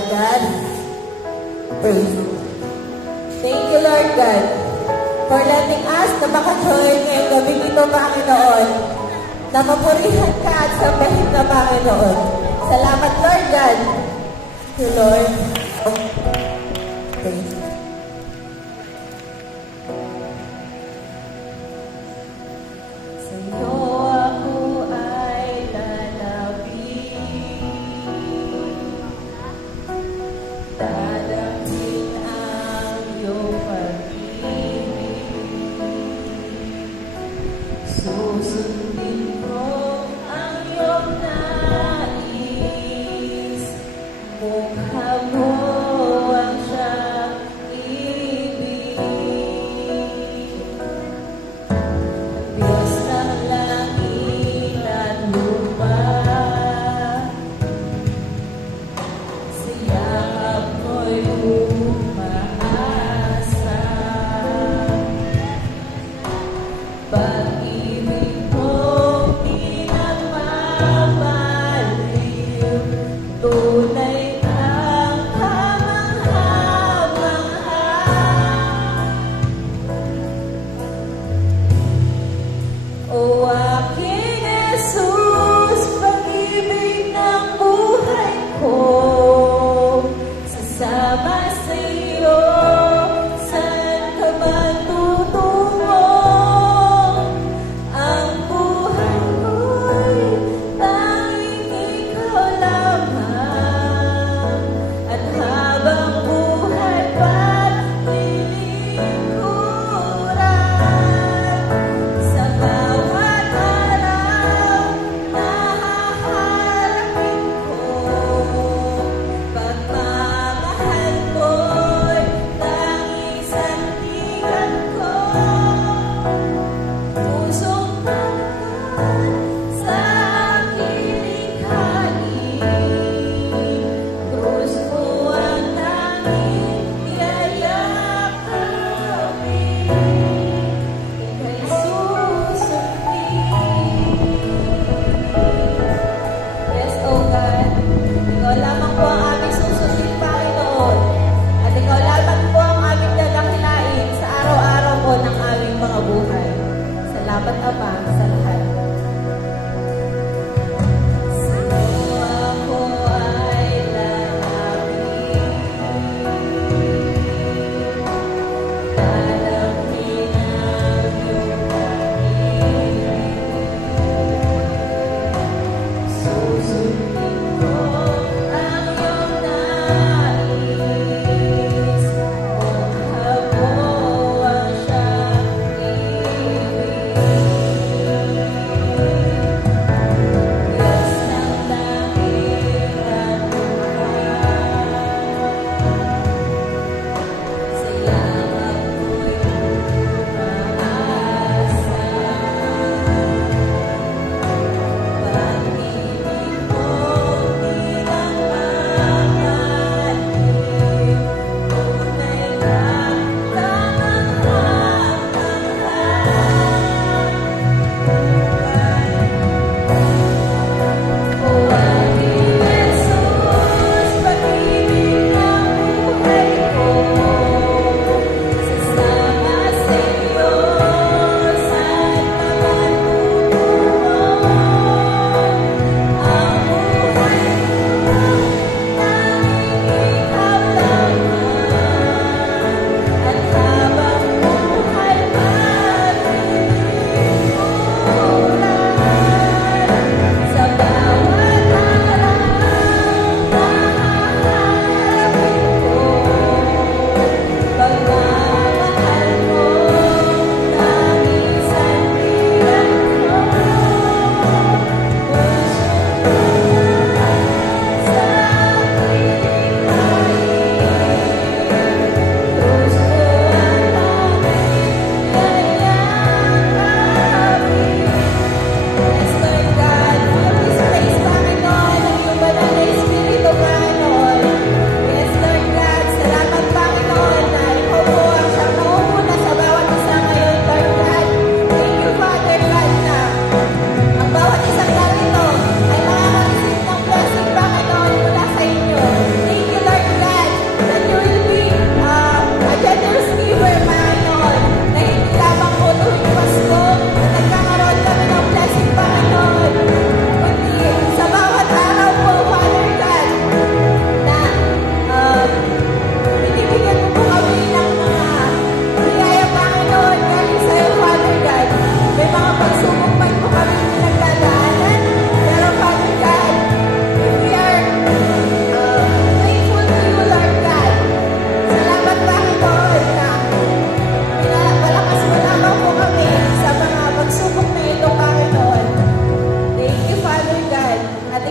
Lord God. Praise. Thank you, Lord God, for letting us na makajoin ngayong gabi ito, Panginoon, na mapurihan ka at sambahin ka, Panginoon. Salamat, Lord God. Thank you, Lord. Praise. Susundin ko ang iyong nais, mukha mo ang siyang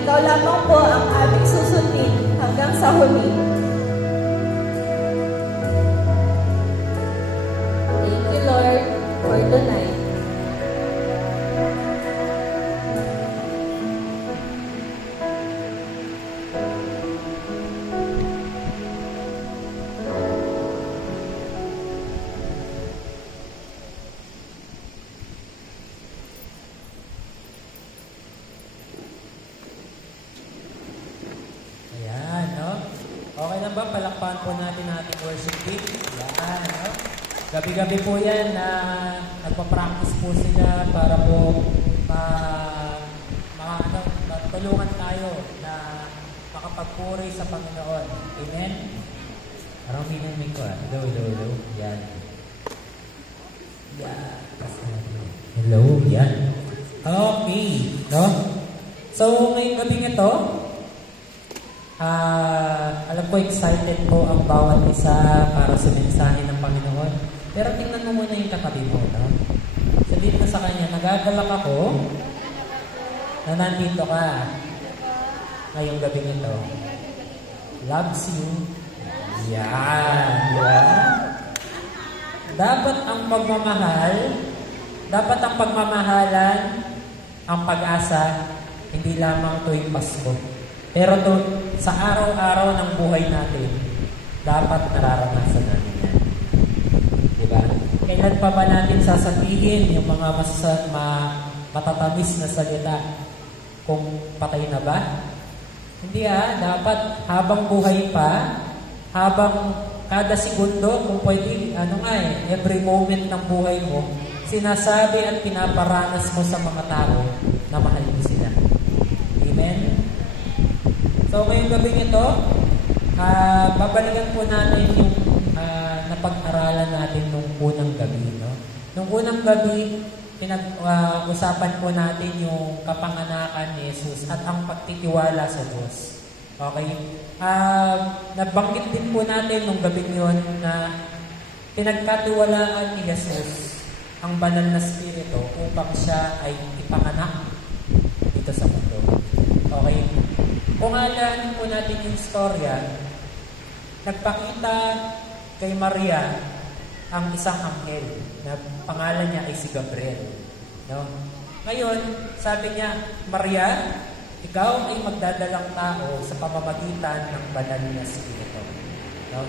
ikaw lamang po ang aming susundin hanggang sa huli. Thank you, Lord, for tonight. Okay lang ba? Palakpakan po natin ating worship team. Yan, no? Gabi-gabi po yan na nagpa-practice po sila para po matulungan tayo na makapagpuri sa Panginoon. Amen? Parang minamig ko Hello. Yan. Yan. Hello. Yan. Okay. No? So, ngayong gabi ito, alam ko excited po ang bawat isa para sa mensahe ng Panginoon. Pero tingnan mo muna yung katabi mo. No? Sabihin mo sa kanya, nagagalak ako na nandito ka ngayong gabi nito. Loves you. Yan. Dapat ang pagmamahalan, ang pag-asa, hindi lamang tuwing Pasko. Pero sa araw-araw ng buhay natin, dapat nararanasan natin yan. Diba? Kailan pa ba natin sasabihin yung mga matatamis na salita kung patay na ba? Hindi dapat habang buhay pa, habang kada segundo, kung pwede, every moment ng buhay mo, sinasabi at pinaparanas mo sa mga tao na mahal mo sila. Amen? So, ngayong gabi nito, babalikan po natin yung napag-aralan natin nung unang gabi. No? Nung unang gabi, usapan po natin yung kapanganakan ni Jesus at ang pagtitiwala sa Diyos. Okay? Nabanggit din po natin nung gabi yun na pinagkatiwalaan ni Jesus ang banal na spirito upang siya ay ipanganak dito sa mundo. Okay? Kung alam po natin yung storya, nagpakita kay Maria ang isang anghel na pangalan niya ay si Gabriel. No? Ngayon, sabi niya, Maria, ikaw ay magdadalang tao sa pamamagitan ng banal na spirito. No?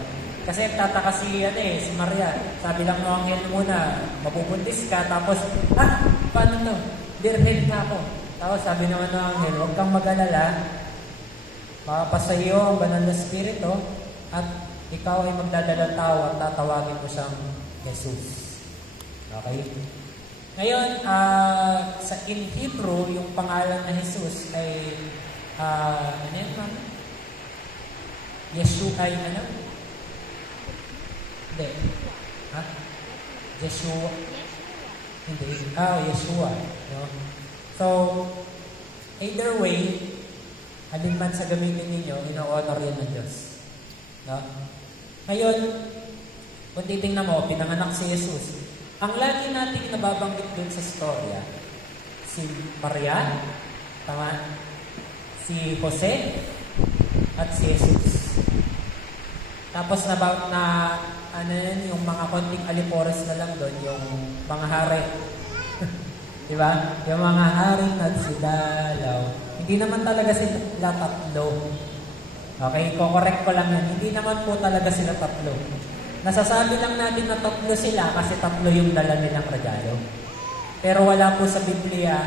Kasi tataka si Maria. Sabi lang ng anghel muna, mabubuntis ka, tapos, paano to? Virgin na ako. Tapos sabi naman ng anghel, huwag kang mag-alala, papasa iyo ang banal na spirito at ikaw ay magdadalang tao at tatawagin mo siyang Jesus. Okay? Ngayon, in Hebrew, yung pangalan na Jesus ay Yeshua ay Hindi. Yeshua. Hindi. Yeshua. No? So, either way, alin man sa gamitin ninyo, ino-honor yan ng Diyos. No? Ngayon, kung titingnan mo, pinanganak si Jesus. Ang lagi nating nababanggit dun sa storya, si Maria, tama? Si Jose, at si Jesus. Tapos yung mga konting alipores na lang doon, yung mga hari. Diba? Yung mga haring nagsidalaw. Hindi naman talaga sila tatlo. Okay? Correct ko lang yan. Hindi naman po talaga sila tatlo. Nasasabi lang natin na tatlo sila kasi tatlo yung dala nilang regalo. Pero wala po sa Biblia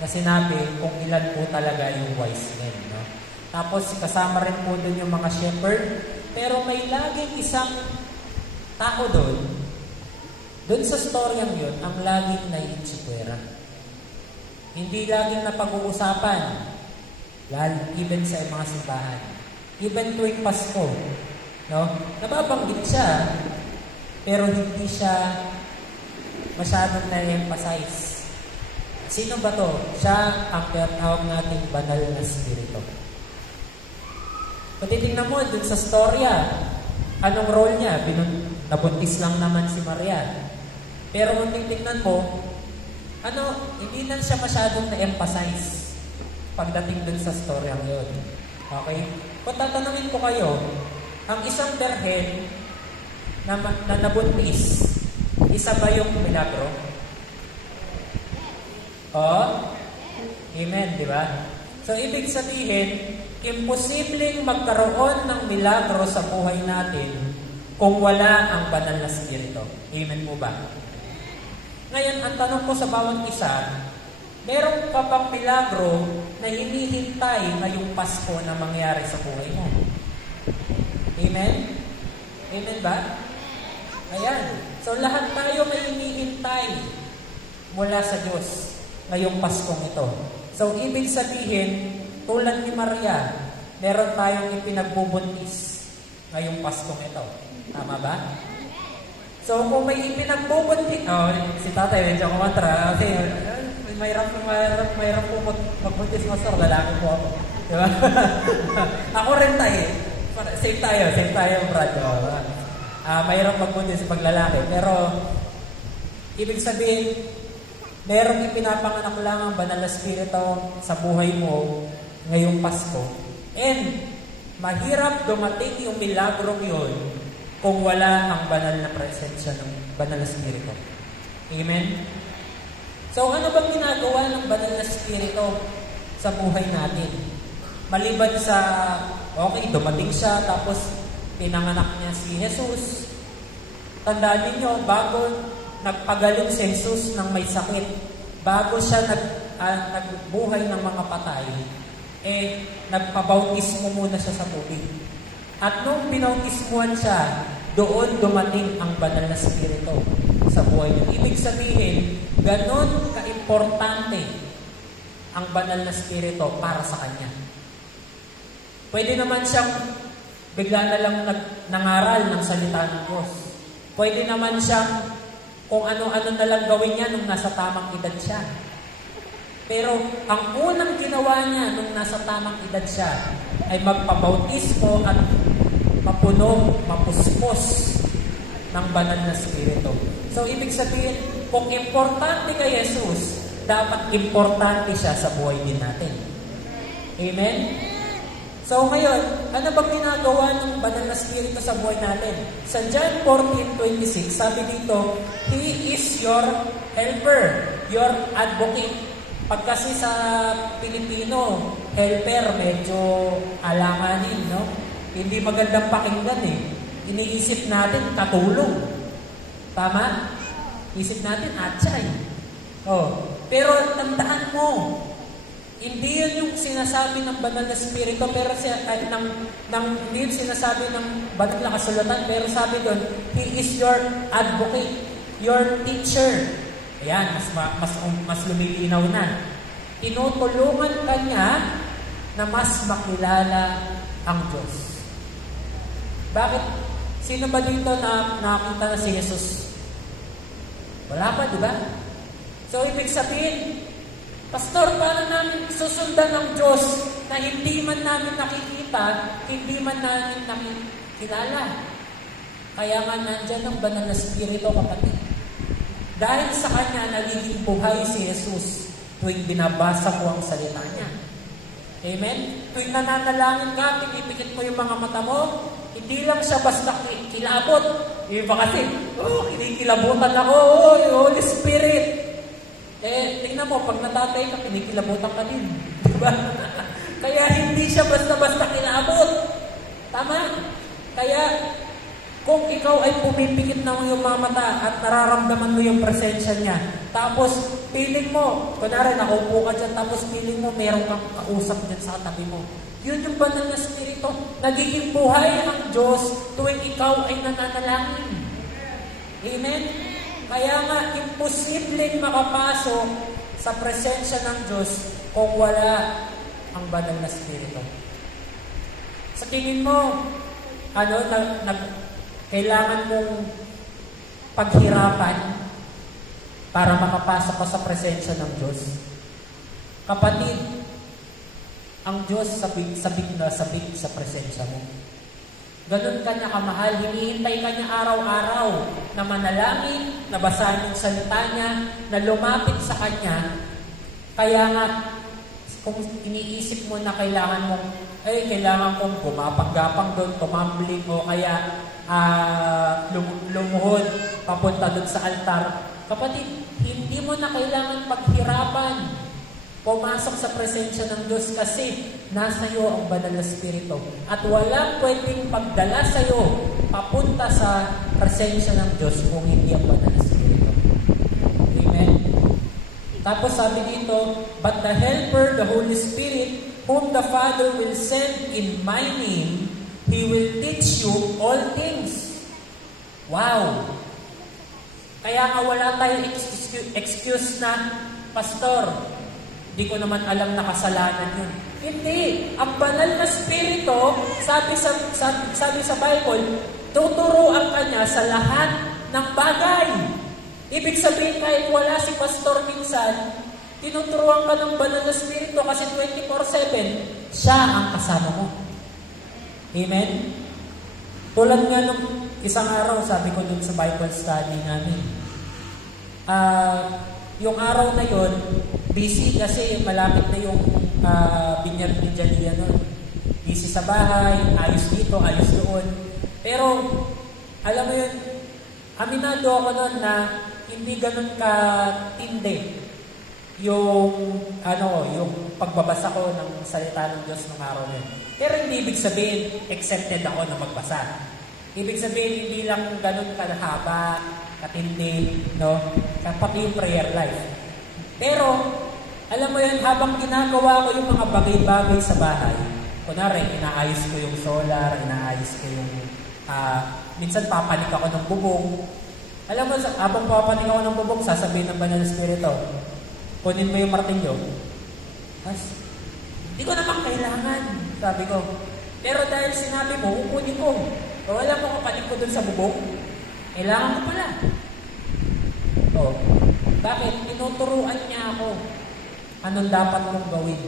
na sinabi kung ilan po talaga yung wise men. No? Tapos kasama rin po doon yung mga shepherd. Pero may laging isang tao doon. Doon sa storyang yun, ang laging naiitsipwera. Hindi laging napag-uusapan. Even sa mga simbahan. Even tuwing Pasko. No? Nababanggit siya, pero hindi siya masyadong na-emphasize. Sino ba to? Siya ang tinatawag nating banal na spirito. Kung titignan mo dun sa storya, anong role niya? Nabuntis lang naman si Maria. Pero kung titignan mo, hindi lang siya masyadong na-emphasize. pagdating dun sa story ang yun. Okay? Kung tatanungin ko kayo, ang isang berhen na nabuntis, isa ba yung milagro? Amen, di ba? So, ibig sabihin, imposibleng magkaroon ng milagro sa buhay natin kung wala ang banal na Espiritu. Amen po ba? Ngayon, ang tanong ko sa bawat isa, meron pa bang milagro na hinihintay ngayong Pasko na mangyari sa buhay mo? Amen? Amen ba? Ayan. So, lahat tayo may hinihintay mula sa Diyos ngayong Paskong ito. So, ibig sabihin, tulad ni Maria, meron tayong ipinagbubuntis ngayong Paskong ito. Tama ba? So, kung may ipinagbubuntis, si tatay, medyo kumatra, kasi mayroon po magbuntis mo, sir, lalaki po ako. Diba? Ako rin tayo. Same tayo, Brad. Mayroon magbuntis pag lalaki. Pero, ibig sabihin, merong ipinapanganak lang ang banal na Espiritu sa buhay mo ngayong Pasko. And, mahirap dumating yung milagrong yun kung wala ang banal na presensya ng banal na Espiritu. Amen? So, ano bang ginagawa ng banal na Espiritu sa buhay natin? Maliban sa, dumating siya, tapos pinanganak niya si Jesus. Tandaan niyo, bago nagpagaling si Jesus ng may sakit, bago siya nagbuhay ng mga patay, nagpabautismo muna siya sa tubig. At nung binautismuhan siya, doon dumating ang banal na Espiritu sa buhay niya. Ibig sabihin, ganon ka-importante ang banal na Espiritu para sa kanya. Pwede naman siyang bigla na lang nangaral ng salita ng Diyos. Pwede naman siyang kung ano-ano na lang gawin niya nung nasa tamang edad siya. Pero ang unang ginawa niya nung nasa tamang edad siya ay magpabautismo at mapuspos ng banal na Espiritu. So, ibig sabihin, kung importante kay Jesus, dapat importante siya sa buhay din natin. Amen? So, ngayon, ano bang ginagawa ng banal na Espiritu sa buhay natin? Sa John 14:26, sabi dito, He is your helper, your advocate. Pag kasi sa Pilipino, helper, medyo alanganin, no? Hindi magandang pakinggan Iniisip natin katulong. Tama? Isip natin atsay. Pero tandaan mo, hindi yun yung sinasabi ng banal na Espiritu, pero hindi yun sinasabi ng banal na kasulatan, pero sabi doon, He is your advocate, your teacher. Ayan, mas lumilinaw na. Tinutulungan ka niya na mas makilala ang Diyos. Bakit? Sino ba dito na nakakita na si Jesus? Wala pa, di ba? So, ibig sabihin, Pastor, paano namin susundan ng Diyos na hindi man namin nakikita, hindi man namin nakikilala? Kaya nga nandyan ang banal na Espiritu, kapatid. Dahil sa Kanya, nagiging buhay si Jesus tuwing binabasa ko ang salita niya. Amen? Tuwing nananalangin ka, pinipikit mo yung mga mata mo, hindi lang siya basta kilabot. Iba kasi, kinikilabutan ako, Holy Spirit. Tingnan mo, pag natatay ka, kinikilabutan ka din. Diba? Kaya hindi siya basta-basta kilabot. Tama? Kaya, kung ikaw ay pumipikit na yung mga mata at nararamdaman mo yung presensya niya, tapos feeling mo, kunwari nakaupo ka dyan, tapos feeling mo meron kang kausap dyan sa tabi mo. Yun yung banal na Espiritu. Nagiging buhay ang Diyos tuwing ikaw ay nananalangin. Amen? Kaya nga, imposibleng makapasok sa presensya ng Diyos kung wala ang banal na Espiritu. Sa tingin mo, kailangan mong paghirapan para makapasok ka sa presensya ng Diyos. Kapatid, ang Diyos sabik sa presensya mo. Ganun ka niya kamahal, hinihintay ka niya araw-araw na manalangin, na basahin yung salita niya, na lumapit sa Kanya. Kaya nga, kung iniisip mo na kailangan kong gumapang-gapang doon, tumambling, o kaya lumuhod papunta doon sa altar, kapatid, hindi mo na kailangan paghirapan pumasok sa presensya ng Diyos kasi nasa iyo ang banal na Espiritu. At walang pwedeng pagdala sa iyo papunta sa presensya ng Diyos kung hindi ang banal na Espiritu. Amen? Tapos sabi dito, but the Helper, the Holy Spirit, whom the Father will send in my name, He will teach you all things. Wow! Kaya nga wala tayong excuse na, Pastor, di ko naman alam na kasalanan yun. Hindi. Ang banal na Espiritu, sabi sa Bible, tuturuan ka niya sa lahat ng bagay. Ibig sabihin, kahit wala si Pastor minsan, tinuturuan ka ng banal na Espiritu kasi 24/7, siya ang kasama mo. Amen? Tulad nga nung isang araw, sabi ko dun sa Bible study namin, yung araw na yon, busy kasi malapit na yung binyag ni Jalia nun. Busy sa bahay, ayos dito, ayos doon. Pero, alam mo yun, aminado ako nun na hindi ganun katindi yung pagbabasa ko ng salita ng Diyos ng araw na yun. Pero hindi ibig sabihin, accepted ako na magbasa. Ibig sabihin, hindi lang ganun kahaba, katindi, no? Pati yung prayer life. Pero, alam mo yun, habang ginagawa ko yung mga bagay-bagay sa bahay, kunwari, inaayos ko yung solar, inaayos ko yung, minsan papanik ako ng bubong. Alam mo, habang papanik ako ng bubong, sasabihin ng Banal na Espiritu, kunin mo yung martilyo. Hindi ko naman kailangan, sabi ko. Pero dahil sinabi mo, kukunin ko. O wala mo kapanik ko dun sa bubong, kailangan ko pala. O, bakit? Tinuturuan niya ako anong dapat mong gawin.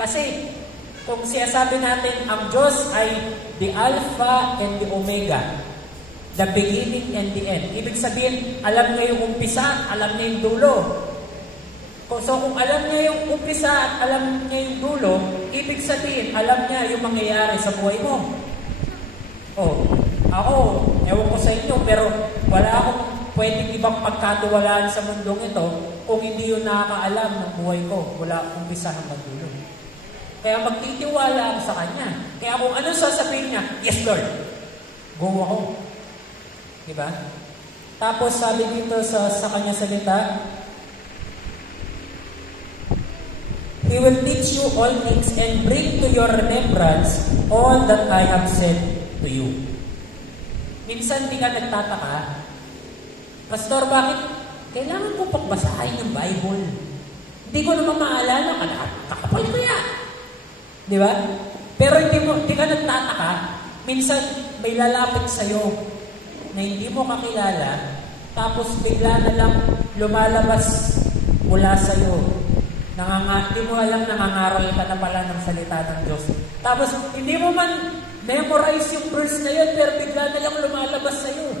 Kasi, kung siyasabi natin, ang Diyos ay the Alpha and the Omega, the beginning and the end. Ibig sabihin, alam niya yung umpisa, alam niya yung dulo. So, kung alam niya yung umpisa at alam niya yung dulo, ibig sabihin, alam niya yung mangyayari sa buhay mo. Ako, ewan ko sa inyo, pero wala akong pwedeng ibang pagkatiwalaan sa mundong ito kung hindi yung nakakaalam ng buhay ko mula umpisa hanggang dulo. Kaya magtitiwala ako sa Kanya. Kaya kung ano sasabihin niya, yes Lord, go ako. Diba? Tapos sabi dito sa Kanya salita, He will teach you all things and bring to your remembrance all that I have said to you. Minsan di ka nagtataka, Pastor, bakit kailangan ko pagbasahin yung Bible? Hindi ko naman maalala, kakapal ko yan. Di ba? Pero hindi ka nagtataka, minsan may lalapit sa'yo na hindi mo kakilala, tapos bigla na lang lumalabas mula sa'yo. Hindi mo alam, nangangaral ka na pala ng salita ng Diyos. Tapos, hindi mo man memorize yung verse na yun, pero bigla na lang lumalabas sa'yo.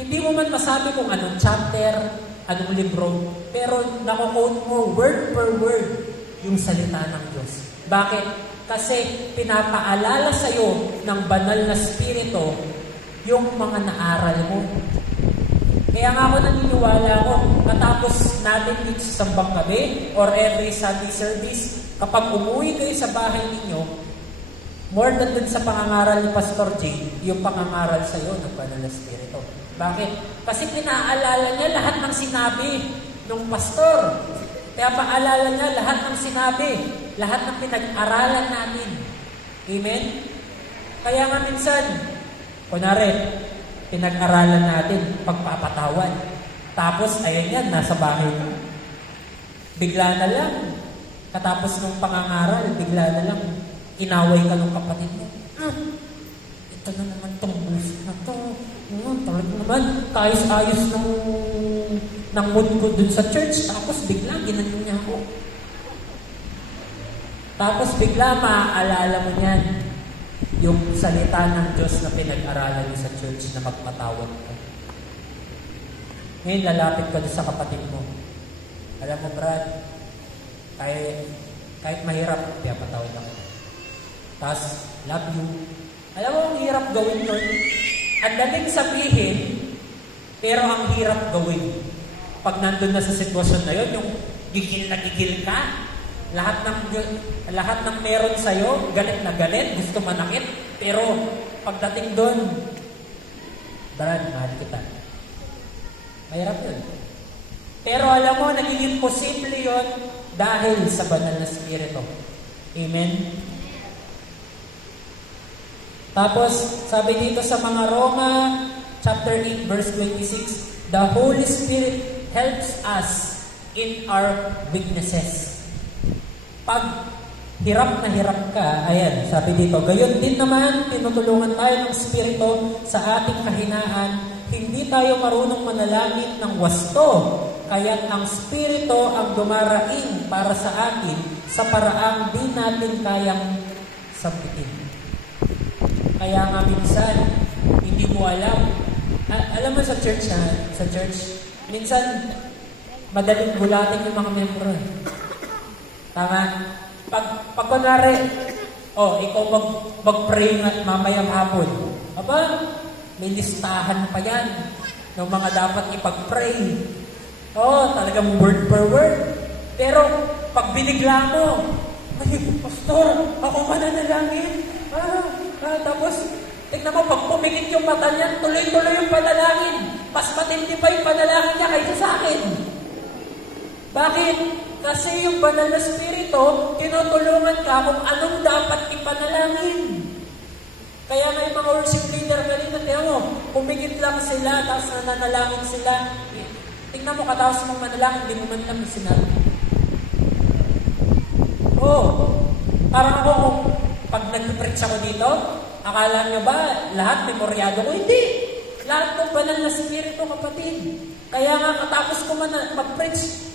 Hindi mo man masabi kung anong chapter, anong libro, pero nakukote mo word per word yung salita ng Diyos. Bakit? Kasi pinapaalala sa'yo ng banal na Espiritu yung mga naaral mo. Kaya nga ako naniniwala ko, natapos natin dito sa Sambang Gabi or every Sunday service, kapag umuwi kayo sa bahay ninyo, more than dun sa pangangaral ni Pastor J, yung pangangaral sa iyo ng Banal na Espiritu. Bakit? Kasi pinaalala niya lahat ng sinabi ng pastor. Kaya paalala niya lahat ng sinabi, lahat ng pinag-aralan namin. Amen? Kaya nga minsan, kunwari, pinag-aralan natin pagpapatawad. Tapos, ayan yan, nasa bahay ka. Bigla na lang, katapos ng pangangaral, bigla na lang, inaway ka ng kapatid mo. Ito na naman tong bullshit na to. Talagang naman, ayos-ayos ng mood ko dun sa church. Tapos, bigla, ginanong niya ako. Tapos, bigla, maaalala mo niyan yung salita ng Diyos na pinag-aralan niyo sa church na magpatawad ka. Ngayon, lalapit ka doon sa kapatid mo. Alam mo, Brad, Kahit mahirap, pinapatawad ako. Tapos, love you. Alam mo, ang hirap gawin yun. Ang daling sabihin, pero ang hirap gawin. Pag nandun na sa sitwasyon na yun, yung gigil na gigil ka, lahat ng meron sa'yo, galit na galit, gusto manakit, pero pagdating doon, Brad, mahal kita. Mahirap yun. Pero alam mo, nagiging posible yun dahil sa banal na Espiritu. Amen? Tapos, sabi dito sa mga Roma, chapter 8, verse 26, the Holy Spirit helps us in our weaknesses. Pag hirap na hirap ka, ayan, sabi dito, gayon din naman, tinutulungan tayo ng Espiritu sa ating kahinaan. Hindi tayo marunong manalangin ng wasto, kaya't ang Espiritu ang dumaraing para sa atin sa paraang di natin kayang sampitin. Kaya nga minsan, hindi mo alam. Alam mo sa church, minsan, madaling bulatin yung mga membro. Tama? Pag kunwari, ikaw mag-pray mamayang hapon. Aba, may listahan pa yan ng mga dapat ipag-pray. Talagang word per word. Pero, pag binigla mo, ay, pastor, ako mananalangin. Tapos, tignan mo, pag pumikit yung mata niya, tuloy-tuloy yung panalangin. Mas matindi pa yung panalangin niya kaysa sa akin. Bakit? Kasi yung banal na Espiritu, tinutulungan ka kung anong dapat ipanalangin. Kaya nga yung mga worship leader kanina, tingnan mo, pumikit lang sila, tapos nananalangin sila. Tingnan mo, katapos mong manalangin, hindi mo man lang sinabi. Parang ako, pag nag-preach ako dito, akala nyo ba, lahat memoryado ko? Hindi. Lahat ng banal na Espiritu, kapatid. Kaya nga, katapos ko mag-preach,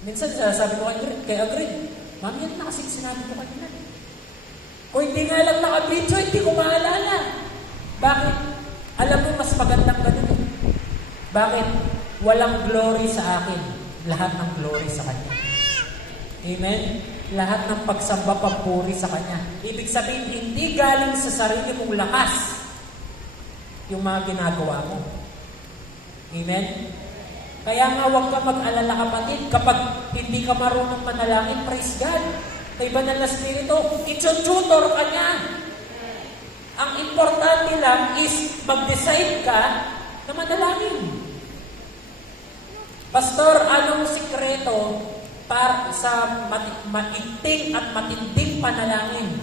minsan sabi ko kay Agrid, Ma'am, yan na kasi sinabi ko kanina. Kung hindi nga lang naka-video, hindi ko maalala. Bakit? Alam mo, mas magandang ganun. Bakit? Walang glory sa akin. Lahat ng glory sa Kanya. Amen? Lahat ng pagsamba, pampuri sa Kanya. Ibig sabihin, hindi galing sa sarili mong lakas yung mga ginagawa mo. Amen? Kaya nga huwag ka mag-alala, kapatid, kapag hindi ka marunong manalangin, praise God. Kay banal na Espiritu, itututor ka niya. Ang importante lang is mag-decide ka na manalangin. Pastor, anong sikreto para sa maiting at matinding panalangin?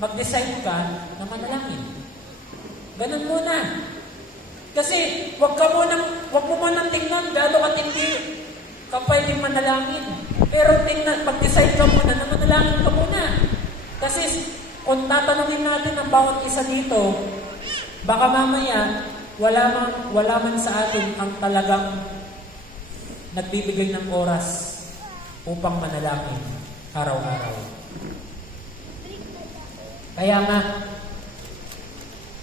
Mag-decide ka na manalangin. Ganun muna. Kasi wag mo manang tingnan gaano katindi ka pwedeng manalangin. Pero pag-decide ka muna na manalangin ka muna. Kasi kung tatanungin natin ang bawat isa dito, baka mamaya wala man sa atin ang talagang nagbibigay ng oras upang manalangin araw-araw. Kaya nga,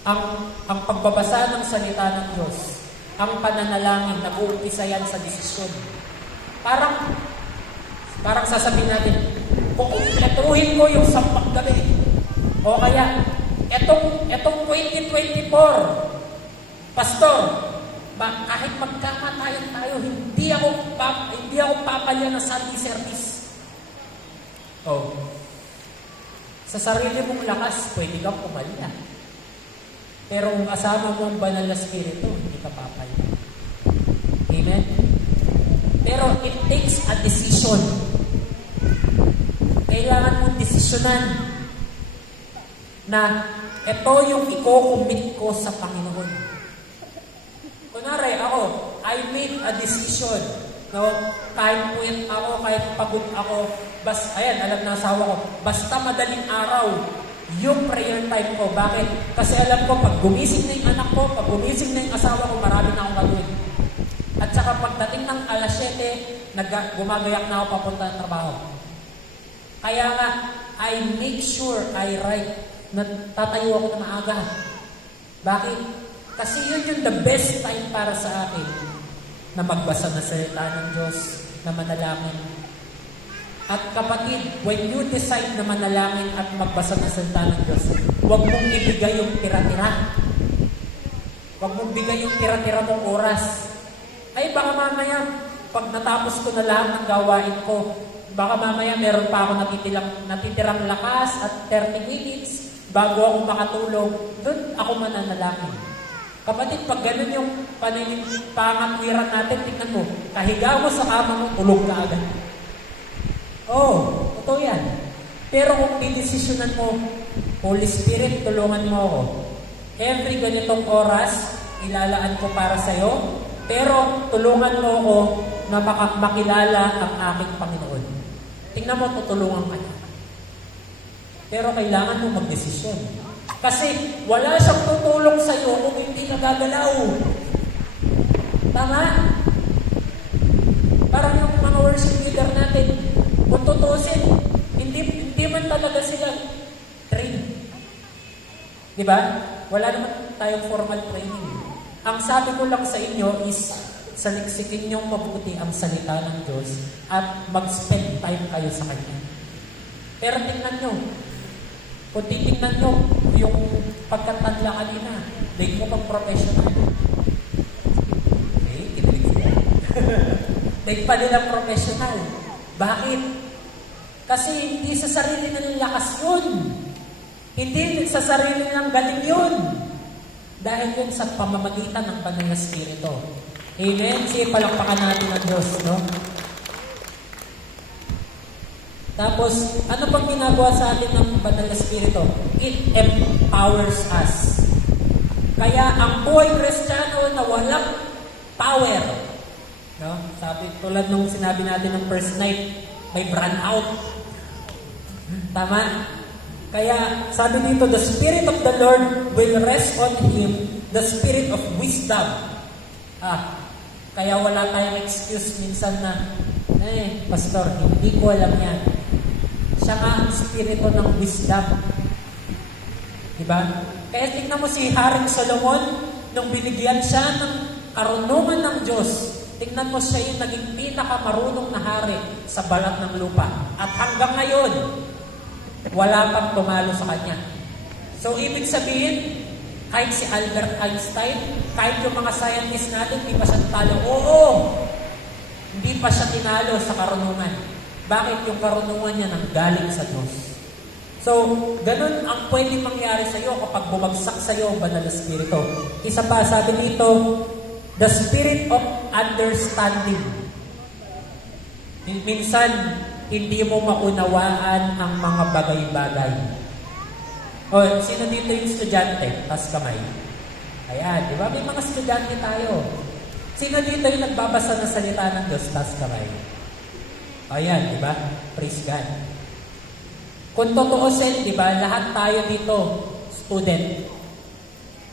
ang pagbabasa ng salita ng Diyos, ang pananalangin, nag-uumpisa yan sa desisyon. Parang sasabihin natin, kukumpletuhin ko yung 10 gabi. O kaya, etong 2024, Pastor, kahit magkamatayan tayo, hindi ako papalya ng Sunday service. Sa sarili mong lakas, pwede kang pumalya. Pero kung kasama mo ang banal na Espiritu, hindi ka papalya. Amen? Pero it takes a decision. Kailangan mong desisyonan na ito yung i-commit ko sa Panginoon. Kunwari ako, I made a decision. No? Kahit puwet ako, kahit pagod ako, alam na asawa ko, basta madaling araw, yung prayer time ko. Bakit? Kasi alam ko, pag gumising na yung anak ko, pag gumising na yung asawa ko, marami na akong gagawin. At saka pagdating ng alas 7, gumagayak na ako papunta ng trabaho. Kaya nga, I make sure I write na tatayo ako na maaga. Bakit? Kasi yun yung the best time para sa akin na magbasa na salita ng Diyos, na manalangin. At kapatid, when you decide na manalangin at magbasa ng salita ng Diyos, huwag mong ibigay yung tira-tira. Huwag mong bigay yung tira-tira mong oras. Ay, baka mamaya, pag natapos ko na lahat ng gawain ko, baka mamaya meron pa ako natitirang lakas at 30 minutes bago ako makatulog, doon ako mananalangin. Kapatid, pag ganun yung pangatwiran natin, tingnan mo, kahiga mo sa kama mo, tulog ka agad. Oh, totoo yan. Pero kung didesisyonan mo, Holy Spirit, tulungan mo ako. Every ganitong oras, ilalaan ko para sa'yo, pero tulungan mo ako na makilala ang aking Panginoon. Tingnan mo, tutulungan ka niya. Pero kailangan mo magdesisyon. Kasi wala siyang tutulong sa'yo kung hindi ka gagalaw. Tama? Parang yung mga worship leader natin, kung tutusin, hindi man talaga sila train. Diba? Wala naman tayong formal training. Ang sabi ko lang sa inyo is, saliksikin niyong mabuti ang salita ng Diyos at mag-spend time kayo sa Kanya. Pero tingnan nyo, kung titingnan nyo yung pagkatadla kanina, daig mo pang professional. Okay, kinilig sila. Daig pa nilang professional. Bakit? Kasi hindi sa sarili ng lakas yun. Hindi sa sarili ng galing yun. Dahil yun sa pamamagitan ng Banal na Espiritu. Amen? Sige, palakpakan natin ang Diyos, no? Tapos, ano pang ginagawa sa atin ng Banal na Espiritu? It empowers us. Kaya ang buhay Kristiyano na walang power, no? Sabi, tulad nung sinabi natin ng first night, may burn out. Tama? Kaya, sabi dito, the Spirit of the Lord will rest on him, the Spirit of wisdom. Kaya wala tayong excuse minsan na, Pastor, hindi ko alam yan. Siya nga ang Spirito ng wisdom. Diba? Kaya tingnan mo si Haring Solomon, nung binigyan siya ng karunungan ng Diyos, tingnan mo siya yung naging pinakamarunong na hari sa balat ng lupa. At hanggang ngayon, wala pang tumalo sa kanya. So, ibig sabihin, kahit si Albert Einstein, kahit yung mga scientists natin, hindi pa siya talo. Oo! Hindi pa siya tinalo sa karunungan. Bakit? Yung karunungan niya nang galing sa Diyos. So, ganun ang pwede mangyari sa iyo kapag bumagsak sa iyo ang Banal na Espiritu. Isa pa, sabi dito, the Spirit of understanding. Minsan, hindi mo maunawaan ang mga bagay-bagay. O, sino dito yung estudyante? Tas kamay. Ayan, di ba? May mga estudyante tayo. Sino dito yung nagbabasa ng salita ng Diyos? Tas kamay. Ayan, di ba? Praise God. Kung tutuusin, di ba? Lahat tayo dito, student.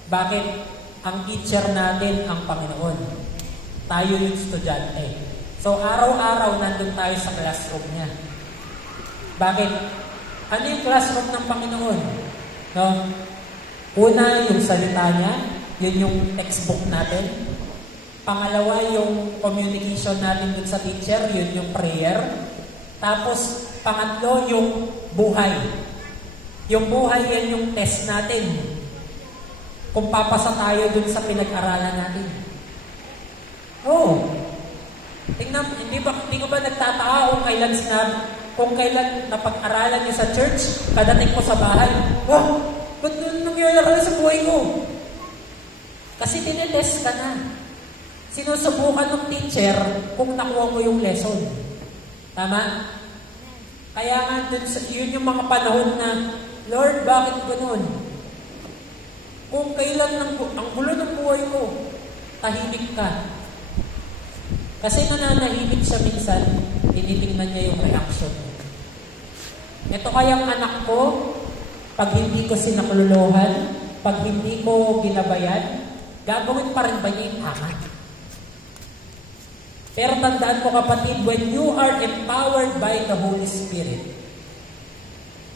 Bakit? Ang teacher natin ang Panginoon. Tayo yung estudyante. So, araw-araw nandun tayo sa classroom niya. Bakit? Ano yung classroom ng Panginoon? No? Una, yung salita niya. Yun yung textbook natin. Pangalawa, yung communication natin dun sa teacher. Yun yung prayer. Tapos, pangatlo, yung buhay. Yung buhay, yan yung test natin. Kung papasa tayo dun sa pinag-aralan natin. Oh, tingnan, hindi ko ba nagtataka kung kailan napag-aralan niyo sa church, kadating ko sa bahay, ba't nangyayari sa buhay ko? Kasi tinetest ka na. Sinusubukan ng teacher kung nakuha mo yung lesson. Tama? Kaya nga, yun yung mga panahon na, Lord, bakit ganun? Kung kailan ang gulo ng buhay ko, tahimik ka. Kasi nananahimik siya minsan, tinitingnan niya yung reaction. Ito kayang anak ko, pag hindi ko sinakluluhan, pag hindi ko ginabayan, gagawin pa rin ba niya yung tama? Pero tandaan mo kapatid, when you are empowered by the Holy Spirit,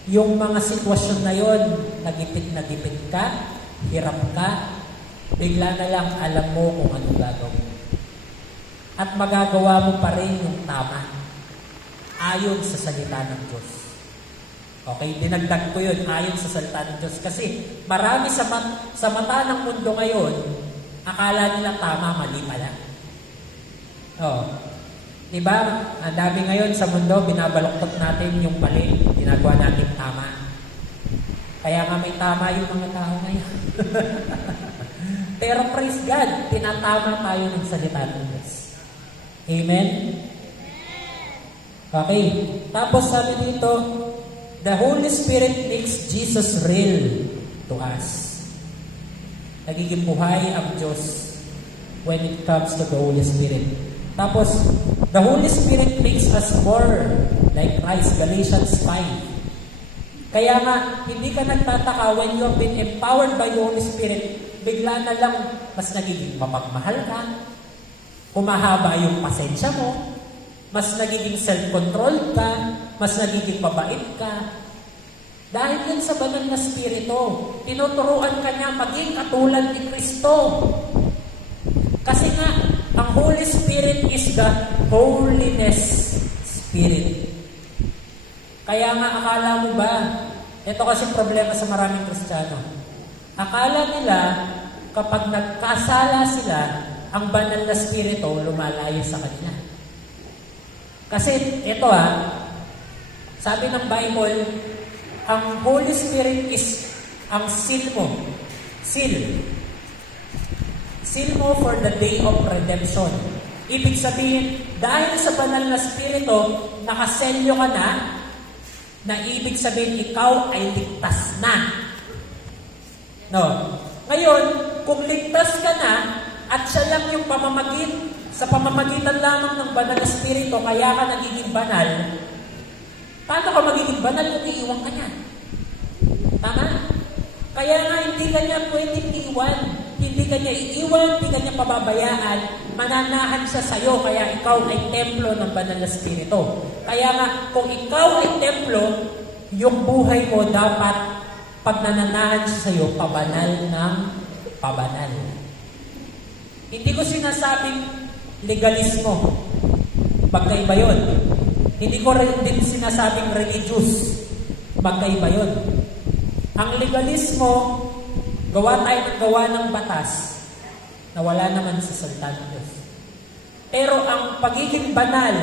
yung mga sitwasyon na yon, nagipit ka, hirap ka, bigla na lang alam mo kung anong gagawin. At magagawa mo pa rin yung tama. ayon sa salita ng Diyos. Okay, dinagdag ko yun, ayon sa salita ng Diyos. Kasi marami sa mata ng mundo ngayon, akala nila tama, mali pala. Diba? Ang dami ngayon sa mundo, binabaluktot natin yung mali, ginagawa natin tama. Kaya nga may tama yung mga tao ngayon. Pero praise God, tinatama tayo ng salita ng Diyos. Amen? Okay. Tapos sabi dito, the Holy Spirit makes Jesus real to us. Nagiging buhay ang Diyos when it comes to the Holy Spirit. Tapos, the Holy Spirit makes us more like Christ, Galatians 5. Kaya nga, hindi ka nagtataka when you have been empowered by the Holy Spirit, bigla na lang mas nagiging mapagmahal ka, humahaba yung pasensya mo, mas nagiging self-controlled ka, mas nagiging mabait ka. Dahil yun sa banal na spirito, tinuturuan ka niya maging katulad ni Kristo. Kasi nga, ang Holy Spirit is the Holiness Spirit. Kaya nga, akala mo ba, ito kasi problema sa maraming Kristiyano. Akala nila, kapag nagkasala sila, ang banal na spirito lumalayo sa kanila. Kasi ito sabi ng Bible, ang Holy Spirit is ang seal mo. Seal. Seal mo for the day of redemption. Ibig sabihin, dahil sa banal na spirito, nakaselyo ka na ibig sabihin ikaw ay ligtas na. No. Ngayon, kung ligtas ka na, at siya lang yung sa pamamagitan lamang ng banal na spirito, kaya ka nagiging banal, paano ka magiging banal kung iiwan ka niya? Tama? Kaya nga hindi ka niya pwedeng iiwan. Hindi ka niya iiwan, hindi ka niya pababayaan. Mananahan siya sa'yo, kaya ikaw ay templo ng banal na spirito. Kaya nga, kung ikaw ay templo, yung buhay mo dapat, pag nananahan siya sa'yo, pabanal ng pabanal. Hindi ko sinasabing legalismo. Magkaiba yun. Hindi ko rin din sinasabing religious. Magkaiba yun. Ang legalismo, gawa tayo ng gawa ng batas na wala naman sa salita ng Diyos. Pero ang pagiging banal,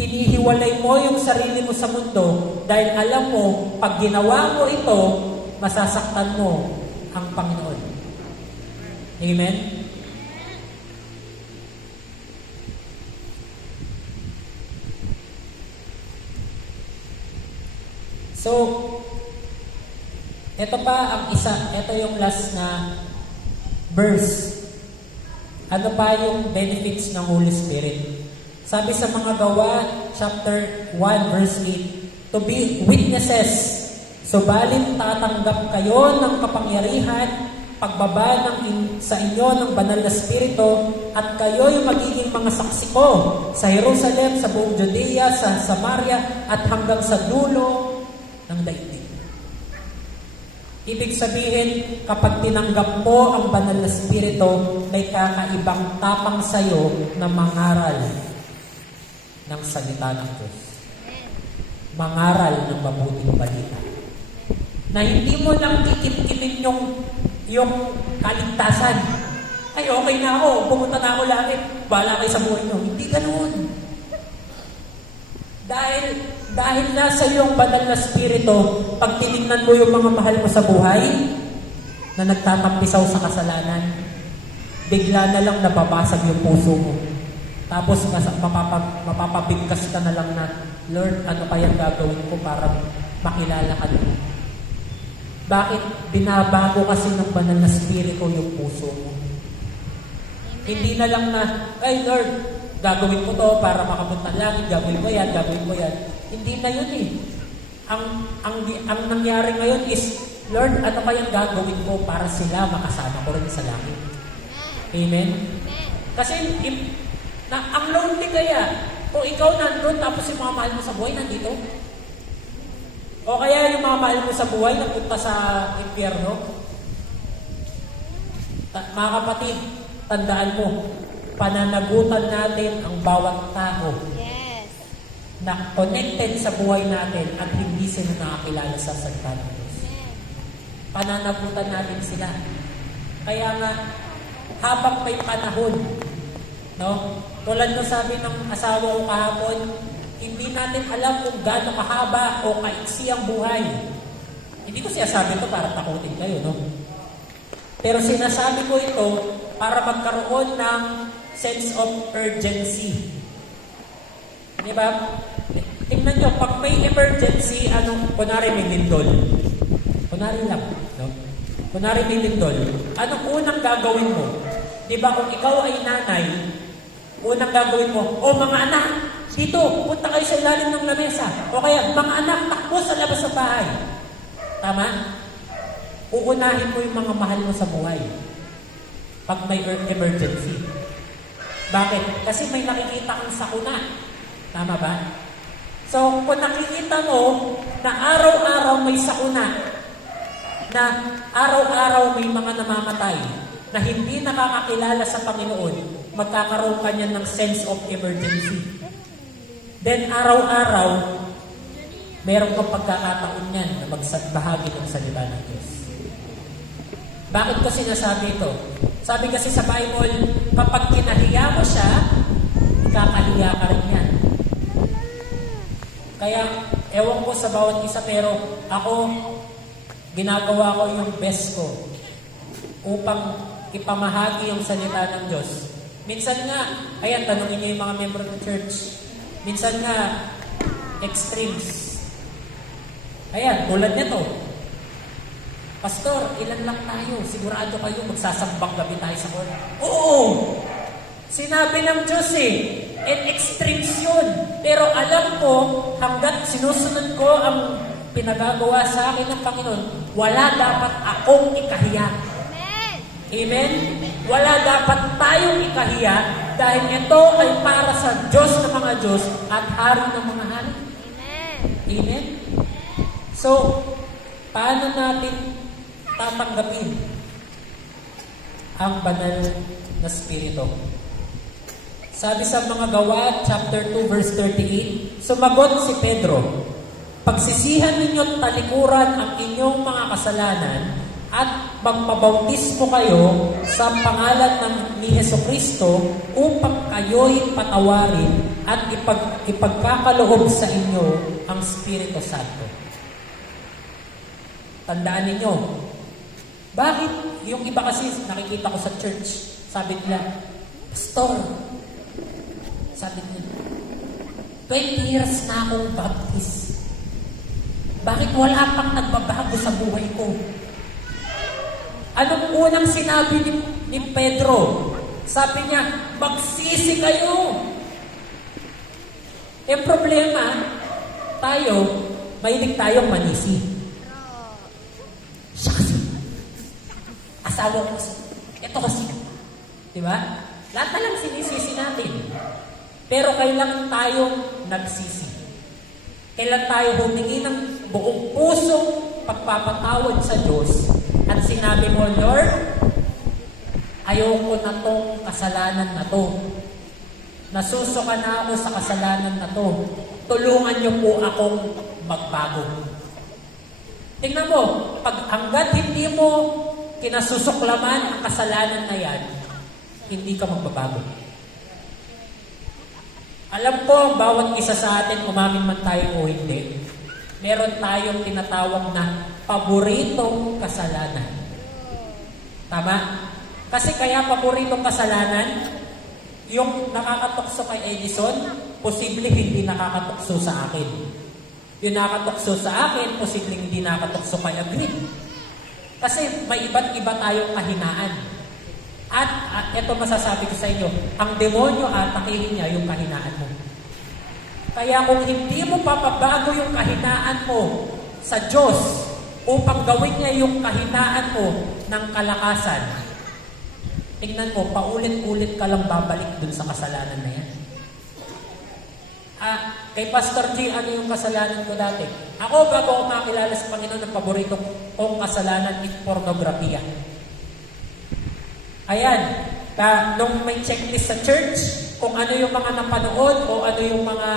hinihiwalay mo yung sarili mo sa mundo dahil alam mo, pag ginawa mo ito, masasaktan mo ang Panginoon. Amen? So, ito pa ang isa, ito yung last na verse. Ano pa yung benefits ng Holy Spirit? Sabi sa mga Gawa, chapter 1, verse 8, to be witnesses, subalit tatanggap kayo ng kapangyarihan, pagbaba sa inyo ng banal na spirito, at kayo yung magiging mga saksi ko sa Jerusalem, sa buong Judea, sa Samaria, at hanggang sa dulo ng daigdig. Ibig sabihin, kapag tinanggap mo ang banal na spirito, may kakaibang tapang sa'yo na mangaral ng salita ng Diyos. Mangaral ng mabuting balita. Na hindi mo lang kikip-kipin yung kaligtasan. Ay, okay na ako, pumunta na ako langit, bahala kayo sa buhay nyo. Hindi ganoon. Dahil nasa iyo ang banal na spirito, pag tinignan mo yung mga mahal mo sa buhay na nagtatampisaw sa kasalanan, bigla na lang nababasag yung puso mo. Tapos mapapabigkas ka na lang na, Lord, ano kayang gagawin ko para makilala ka na? Bakit binabago kasi ng banal na spirito yung puso mo? Hindi na lang na, ay Lord, gagawin ko to para makapunta langit, gagawin ko yan. Hindi na yun eh. Ang nangyari ngayon is, Lord, ano kayang gagawin ko para sila makasama ko rin sa langit? Amen? Kasi, ang lonely kaya, kung ikaw nandun, tapos yung mga mahal mo sa buhay nandito, o kaya yung mga mahal mo sa buhay napunta sa impyerno, mga kapatid, tandaan mo, pananagutan natin ang bawat tao. Yes. na connected sa buhay natin at hindi sila nakakilala sa salita ng Diyos. Pananagutan natin sila. Kaya nga, habang may panahon, no? Tulad ng sabi ng asawa ko kahapon, hindi natin alam kung gaano kahaba o kaiksi ang buhay. Hindi ko sinasabi ito para takutin kayo, no? Pero sinasabi ko ito para magkaroon ng sense of urgency. Di ba? Tingnan nyo, pag may emergency, kunwari may lindol. Kunwari lang, no? Kunwari may lindol. Anong unang gagawin mo? Di ba kung ikaw ay nanay, unang gagawin mo, mga anak, dito, punta kayo sa ilalim ng lamesa. O kaya, mga anak, takbo sa labas ng bahay. Tama? Uunahin mo yung mga mahal mo sa buhay. Pag may emergency. Bakit? Kasi may nakikita kang sakuna. Tama ba? So, kung nakikita mo na araw-araw may sakuna, na araw-araw may mga namamatay, na hindi nakakakilala sa Panginoon, magkakaroon ka niyan ng sense of emergency. Then, araw-araw, meron kang pagkakataon niyan na magbahagi ng salita ng Diyos. Bakit ko sinasabi ito? Sabi kasi sa Bible, kapag kinahiya mo siya, kakahiya ka rin yan. Kaya, ewan ko sa bawat isa, pero ako, ginagawa ko yung best ko upang ipamahagi yung salita ng Diyos. Minsan nga, ayan, tanongin niyo yung mga member ng church. Minsan nga, extremes. Ayan, tulad nito. Pastor, ilan lang tayo? Sigurado kayo magsasambang gabi tayo sa court? Oo! Sinabi ng Diyos and extremes yun. Pero alam ko, hanggat sinusunod ko ang pinagagawa sa akin ng Panginoon, wala dapat akong ikahiya. Amen? Wala dapat tayong ikahiya dahil ito ay para sa Diyos ng mga Diyos at Hari ng mga hari. Amen? So, paano natin tatanggapin ang banal na Espiritu? Sabi sa mga Gawa, chapter 2, verse 38, sumagot si Pedro, pagsisihan ninyo't talikuran ang inyong mga kasalanan at magpabautismo kayo sa pangalan ni Jesucristo upang kayo'y patawarin at ipagkakaloob sa inyo ang Espiritu Santo. Tandaan ninyo, bakit yung iba kasi nakikita ko sa church, sabi nila, Pastor, sabi nila, 20 years na akong baptist. Bakit wala pang nagbabago sa buhay ko? Anong unang sinabi ni Pedro? Sabi niya, magsisi kayo. Eh problema, tayo, mahilig tayong manisi. Siya kasi. Asawa ko kasi. Ito kasi. Diba? Lahat na lang sinisisi natin. Pero kailangan tayong nagsisi. Kailan tayo humingi ng buong pusong pagpapatawad sa Diyos at sinabi mo, Lord, ayoko na tong kasalanan na to. Nasusuka na ako sa kasalanan na to. Tulungan niyo po akong magbago. Tingnan mo, hanggat hindi mo kinasusuklaman ang kasalanan na yan, hindi ka magbabago. Alam ko, bawat isa sa atin, umamin man tayo o hindi, meron tayong tinatawag na paboritong kasalanan. Tama? Kasi kaya paboritong kasalanan, yung nakakatukso kay Edison, posible hindi nakakatukso sa akin. Yung nakakatukso sa akin, posible hindi nakakatukso kay Agrin. Kasi may iba't iba tayong kahinaan. At ito masasabi ko sa inyo, ang demonyo atakihin niya yung kahinaan mo. Kaya kung hindi mo papabago yung kahinaan mo sa Diyos upang gawin niya yung kahinaan mo ng kalakasan, tingnan mo, paulit-ulit ka lang babalik dun sa kasalanan na yan. Kay Pastor G, ano yung kasalanan ko dati? Ako, bago ako makilala sa Panginoon, ang paborito kong kasalanan is pornografiya. Ayan, nung may checklist sa church, kung ano yung mga napanood o ano yung mga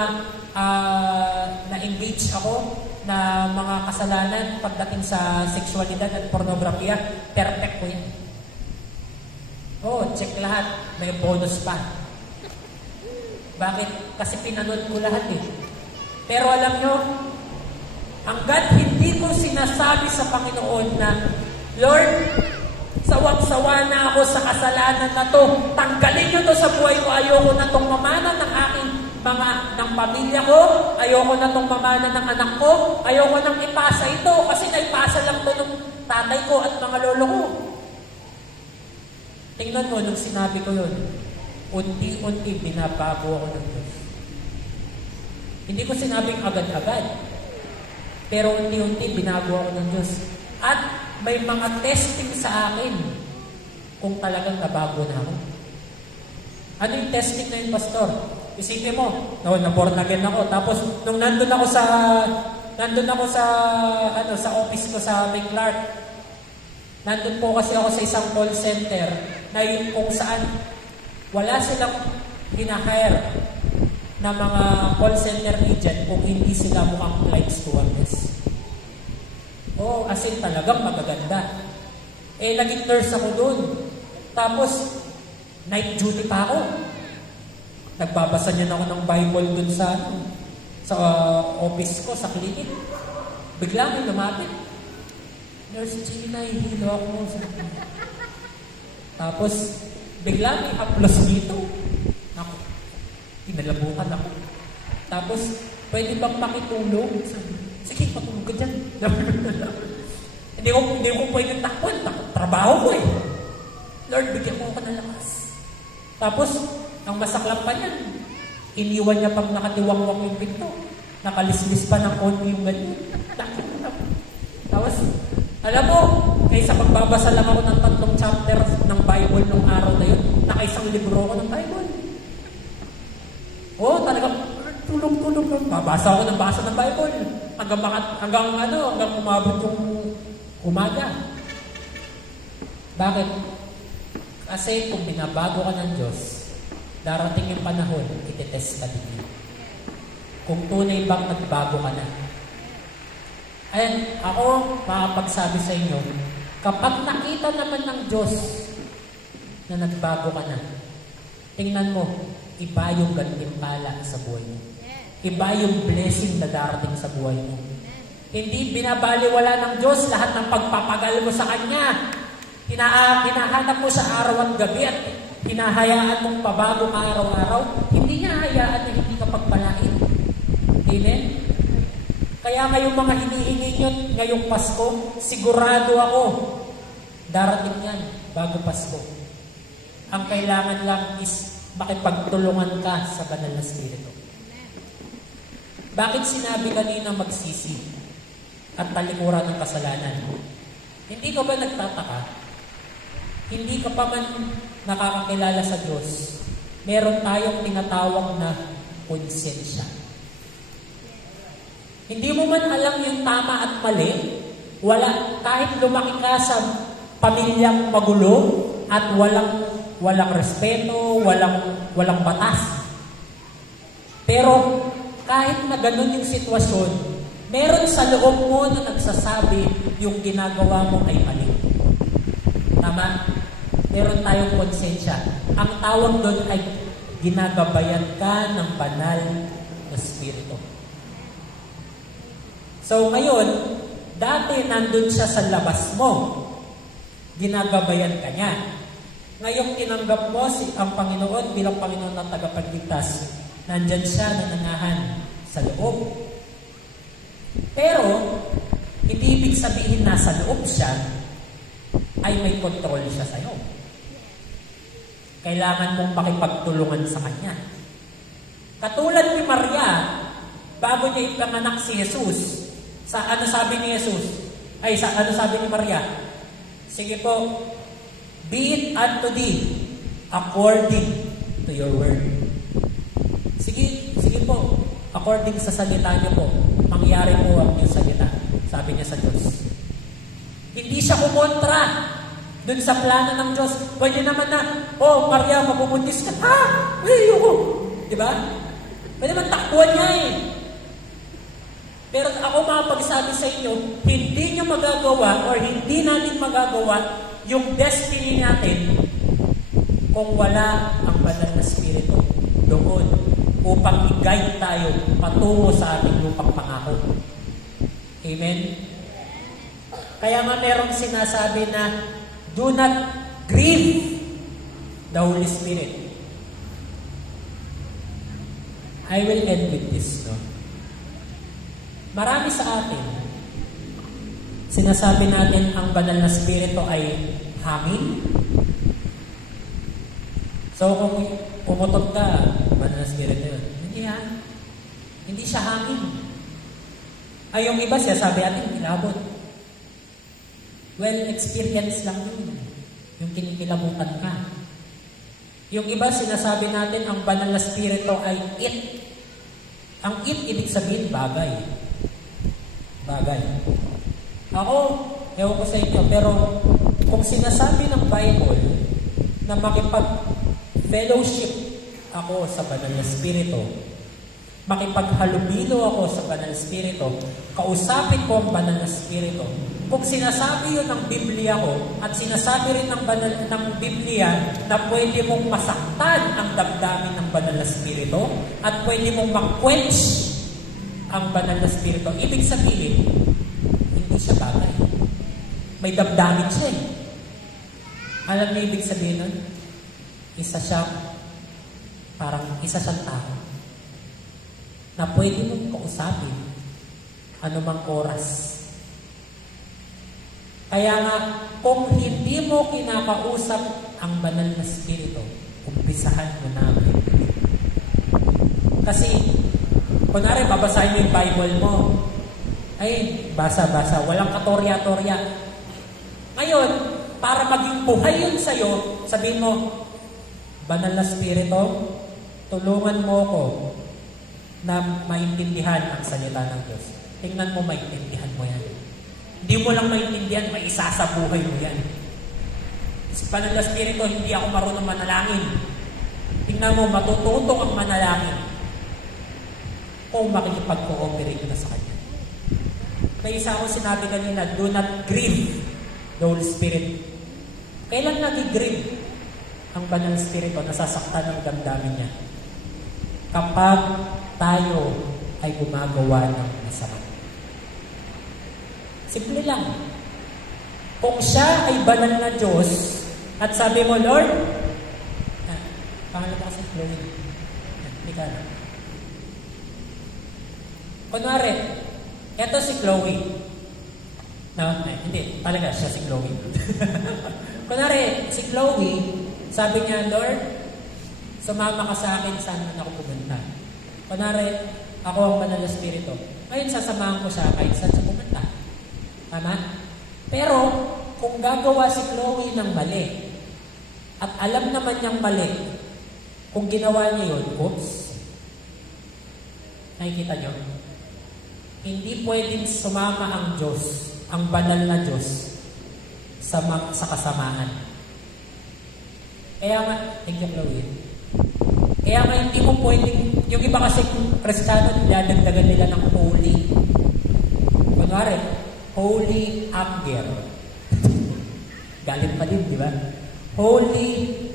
na-engage ako na mga kasalanan pagdating sa sexualidad at pornografiya, perfect ko yan. Check lahat. May bonus pa. Bakit? Kasi pinanood ko lahat eh. Pero alam nyo, hanggat hindi ko sinasabi sa Panginoon na, Lord, sawang-sawa na ako sa kasalanan na to. Tanggalin nyo to sa buhay ko. Ayoko na tong mamana ng aking ng pamilya ko. Ayoko na tong mamana ng anak ko. Ayoko nang ipasa ito kasi naipasa lang to ng tatay ko at mga lolo ko. Tingnan mo, nung sinabi ko yun, unti-unti binabago ako ng Diyos. Hindi ko sinabing agad-agad. Pero unti-unti binago ako ng Diyos. At may mga testing sa akin kung talagang nabago na ako. Ano yung testing na yun, Pastor? Isipin mo, na-born again ako. Tapos, nung nandun ako sa office ko sa Clark, nandun po kasi ako sa isang call center na yung kung saan wala silang hinahire na mga call center agent kung hindi sila mukhang flight stewardess. As in talagang magaganda. Naging nurse ako doon. Tapos, night duty pa ako. Nagbabasa niya ako ng Bible doon sa office ko, sa clinic. Bigla may lumapit. Nurse Gina, hihilo ako. Tapos, bigla may haplos dito. Ako, kinalabutan ako. Tapos, pwede bang makitulong? Sige, patulong ka dyan. Hindi ko pwede takpan. Trabaho ko eh. Lord, bigyan mo ako ng lakas. Tapos, ang masaklang pa niyan, iniwan niya pang nakatiwangwang yung pinto. Nakalislis pa ng konti yung ganyan. Tapos, alam mo, kaysa magbabasa lang ako ng 3 chapters ng Bible nung araw na yun, nakaisang libro ako ng Bible. Talagang tulong-tulong lang. Babasa ako ng basa ng Bible. Hanggang umabot yung umaga. Bakit? Kasi kung binabago ka ng Diyos, darating yung panahon, itetest ka din. Kung tunay bang nagbago ka na. Ayan, ako makapagsabi sa inyo, kapag nakita naman ng Diyos na nagbago ka na, tingnan mo, iba yung gantimpala sa buhay mo. Iba yung blessing na darating sa buhay mo. Hindi binabaliwala ng Diyos lahat ng pagpapagal mo sa Kanya. Hinahanap mo sa araw at gabi at hinahayaan mong pabago araw-araw. Hindi niya hayaan na hindi ka pagpalain. Amen? Kaya ngayong mga hinihingi nyo ngayong Pasko, sigurado ako, darating yan bago Pasko. Ang kailangan lang is makipagtulungan ka sa banal na Espiritu. Bakit sinabi kanina magsisi at talikuran ng kasalanan? Hindi ka ba nagtataka? Hindi ka pa man nakakakilala sa Diyos. Meron tayong tinatawag na konsensya. Hindi mo man alam yung tama at mali, kahit lumaki ka sa pamilyang magulo at walang respeto, walang batas. Pero kahit na ganun yung sitwasyon, meron sa loob mo na nagsasabi yung ginagawa mo ay mali. Tama? Meron tayong konsensya. Ang tawag doon ay ginagabayan ka ng banal na Espiritu. So ngayon, dati nandun siya sa labas mo. Ginagabayan ka niya. Ngayong tinanggap mo ang Panginoon bilang Panginoon ng tagapagligtas, nandyan siya nanangahan sa loob. Pero, hindi ibig sabihin nasa loob siya, ay may control siya sa'yo. Kailangan mong makipagtulungan sa Kanya. Katulad ni Maria, bago niya ipanganak si Jesus, ano sabi ni Jesus? Ano sabi ni Maria? Sige po, be it unto thee according to your word. Sige po, according sa salita niyo po, mangyari po ang iyong salita. Sabi niya sa Diyos. Hindi siya kumontra dun sa plano ng Diyos. Pwede naman na, Maria, mabubuntis ka. Ayoko. Diba? Pwede man takbuhan niya eh. Pero ako makapagsabi sa inyo, hindi niyo magagawa or hindi natin magagawa yung destiny natin kung wala ang banal na Espiritu doon upang i-guide tayo patungo sa ating lupang pangako. Amen? Kaya nga merong sinasabi na, do not grieve the Holy Spirit. I will end with this, no? Marami sa atin, sinasabi natin ang banal na Espiritu ay hangin. So kung pumutok ka, banal na Espiritu yun. Hindi yan. Hindi siya hangin. Ay, yung iba siya, sabi natin, kilabot. Well, experience lang yun. Yung kinikilabutan ka. Yung iba, sinasabi natin, ang banal na Espiritu ay it. Ang it, ibig sabihin, bagay. Bagay. Ako, ewan ko sa inyo, pero kung sinasabi ng Bible na makipag-fellowship ako sa banal na Espiritu, makipaghalubilo ako sa banal na Espiritu, kausapin ko ang banal na Espiritu. Kung sinasabi yun ng Biblia ko, at sinasabi rin ng Biblia na pwede mong masaktan ang damdamin ng banal na Espiritu, at pwede mong ma-quench ang banal na Espiritu, ibig sabihin, hindi siya bagay. May damdamin siya eh. Alam niyo ibig sabihin nun? Isa siyang tao na pwede mong kausapin anumang oras. Kaya nga, kung hindi mo kinakausap ang banal na Espiritu, umpisahan mo na. Kasi, kunwari, babasahin mo yung Bible mo. Ay, basa-basa. Walang katorya-torya. Ngayon, para maging buhay yun sa'yo, sabihin mo, banal na Espiritu, tulungan mo ko na maintindihan ang salita ng Diyos. Tingnan mo, maintindihan mo yan. Hindi mo lang maintindihan, may isa sa buhay mo yan. Banal na Espiritu, hindi ako marunong manalangin. Tingnan mo, matututong ang manalangin kung makikipag-cooperate na sa Kanya. May isa akong sinabi kanina, do not grieve the Holy Spirit. Kailan nag-grieve ang banal na Espiritu, nasasaktan ng damdamin niya? Kapag tayo ay gumagawa ng masama. Simple lang. Kung siya ay banal na Diyos, at sabi mo, Lord, pangalan mo kasi Chloe. Hindi ka na. Kunwari, eto si Chloe. No, hindi, talaga siya si Chloe. Kunwari, si Chloe, sabi niya, Lord, sumama ka sa akin, saan man ako pumunta. Kunwari, ako ang banal na Espiritu. Ngayon, sasamahan ko siya kahit saan siya pumunta. Tama? Pero, kung gagawa si Chloe ng mali, at alam naman niyang mali, kung ginawa niya yun, oops, nakikita niyo? Hindi pwedeng sumama ang Diyos, ang banal na Diyos, sa kasamaan. Kaya nga, thank you, Chloe. Kaya nga, hindi mo pwedeng, yung iba kasi Kristiyano, nilalagdagan nila ng holy. Kunwari, holy anger. Galit pa din, di ba? Holy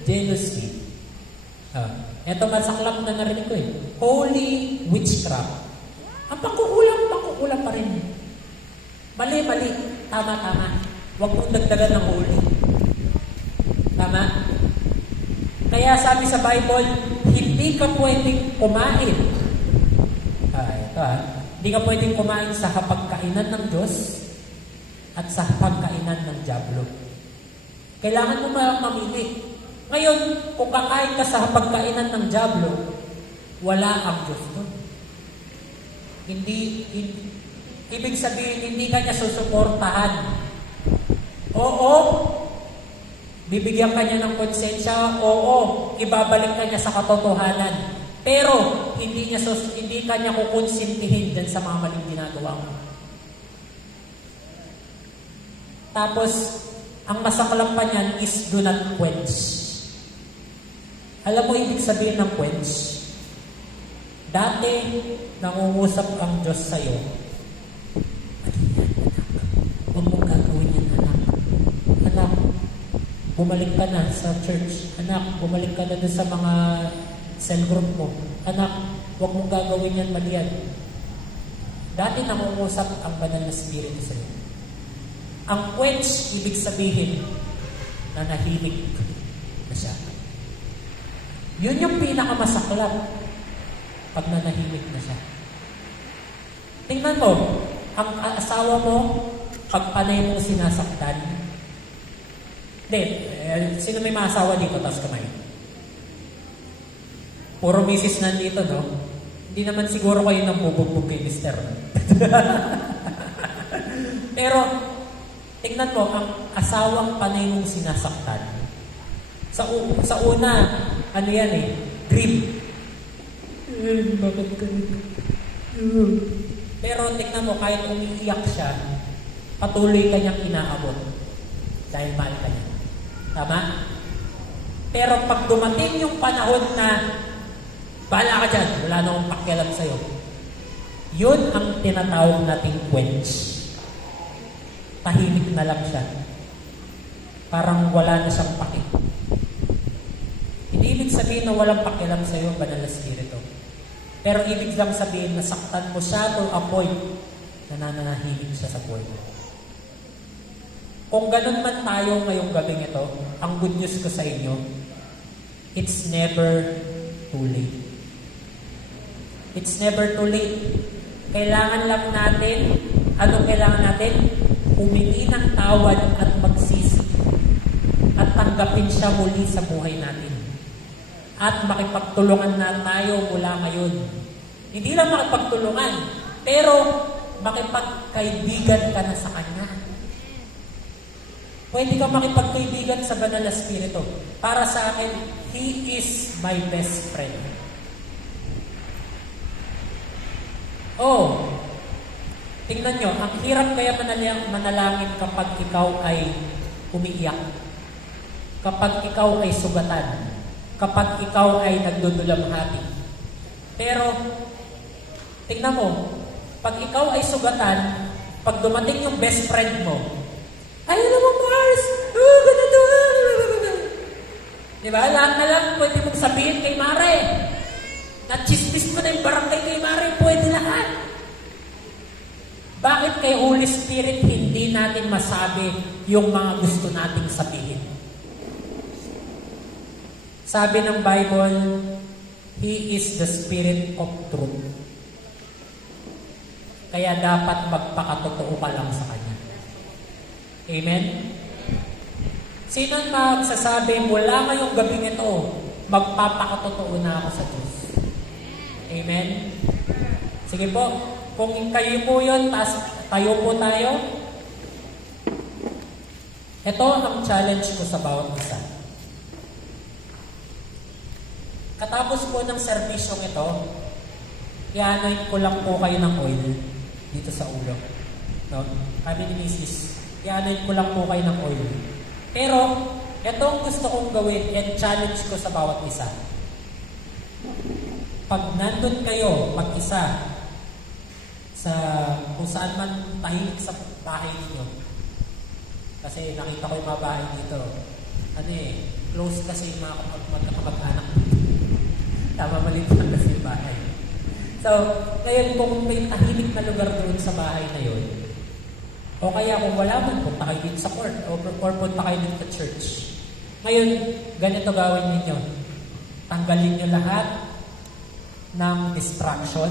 jealousy. Ito masaklap na narinig ko eh. Holy witchcraft. Ang pangkukulang pa rin. Mali. Tama. Huwag mong dagdagan ng holy. Tama? Kaya sabi sa Bible, hindi ka pwedeng kumain. Hindi ka pwedeng kumain sa hapagkainan ng Diyos at sa hapagkainan ng diablo. Kailangan mo mamili. Ngayon, kung kakain ka sa hapagkainan ng diablo, wala ang Diyos doon. Ibig sabihin, hindi ka niya susuportahan. Oo, bibigyan ka niya ng konsensya. Oo, ibabalik ka niya sa katotohanan. Pero, hindi ka niya kukonsintihin dyan sa mga maling ginagawa mo. Tapos, ang masaklap pa niyan is do not quench. Alam mo ibig sabihin ng quench? Dati, nangungusap ang Diyos sa'yo. Huwag mong gagawin yan, anak. Anak, bumalik ka na sa church. Anak, bumalik ka na dun sa mga cell group mo. Anak, huwag mong gagawin yan, mali yan. Dati nangungusap ang banal na Espiritu sa'yo. Ang quench, ibig sabihin, na nahimik na siya. Yun yung pinakamasaklap pag nanahimik na siya. Tingnan mo, ang asawa mo, pag panay mong sinasaktan, sino may mga asawa dito, taas kamay? Puro misis nandito, no? Hindi naman siguro kayo nang bubugbog kay mister. Pero, tingnan mo, ang asawang panay mong sinasaktan. Sa una, ano yan dream. Bakit ganito? Pero tingnan mo, kahit umiiyak siya, patuloy ka niyang inaabot. Dahil mahal ka niya. Tama? Pero pag dumating yung panahon na bahala ka dyan, wala na akong pakialam sa'yo. Yun ang tinatawag nating quench. Tahimik na lang siya. Parang wala na siyang paki. Hindi ibig sabihin na walang pakialam sa'yo ang banal na Espiritu. Pero ibig lang sabihin na saktan mo siya to a point na nananahimik siya sa buhay mo. Kung ganun man tayo ngayong gabing ito, ang good news ko sa inyo, it's never too late. It's never too late. Kailangan lang natin, anong kailangan natin? Humingi ng tawad at magsisi at tanggapin siya muli sa buhay natin. At makipagtulungan na tayo mula ngayon. Hindi lang makipagtulungan, pero makipagkaibigan ka na sa Kanya. Pwede ka makipagkaibigan sa banal na Espiritu. Para sa akin, He is my best friend. Oh, tingnan nyo, ang hirap kaya manalangin kapag ikaw ay umiiyak. Kapag ikaw ay sugatan. Kapag ikaw ay nagdudulamhati. Pero, tingnan mo, pag ikaw ay sugatan, pag dumating yung best friend mo, ay, alam mo, Mars, ganito, diba? Lahat na lang pwede mong sabihin kay Mare. Nachismis mo na yung barangay kay Mare, pwede lahat. Bakit kay Holy Spirit hindi natin masabi yung mga gusto nating sabihin? Sabi ng Bible, He is the Spirit of Truth. Kaya dapat magpakatotoo ka lang sa Kanya. Amen? Sino magsasabi, mula ngayong gabing ito, magpapakatotoo na ako sa Diyos? Amen? Sige po, kung kayo po yun, tayo po tayo. Ito ang challenge ko sa bawat isa. Katapos po ng serbisyong ito, i-anoint ko lang po kayo ng oil dito sa ulo. No? Sabi ni Mrs., i-anoint ko lang po kayo ng oil. Pero, ito ang gusto kong gawin and challenge ko sa bawat isa. Pag nandun kayo, mag-isa, sa kung saan man tahimik sa bahay niyo. Kasi nakita ko yung mga bahay dito. Close kasi yung mga magkakamag-anak. Tama, maliit lang kasi yung bahay. So, ngayon kung may tahimik na lugar doon sa bahay na yun, o kaya kung wala man, punta kayo dito sa court, or punta kayo dito sa church. Ngayon, ganito gawin ninyo. Tanggalin nyo lahat ng distraction.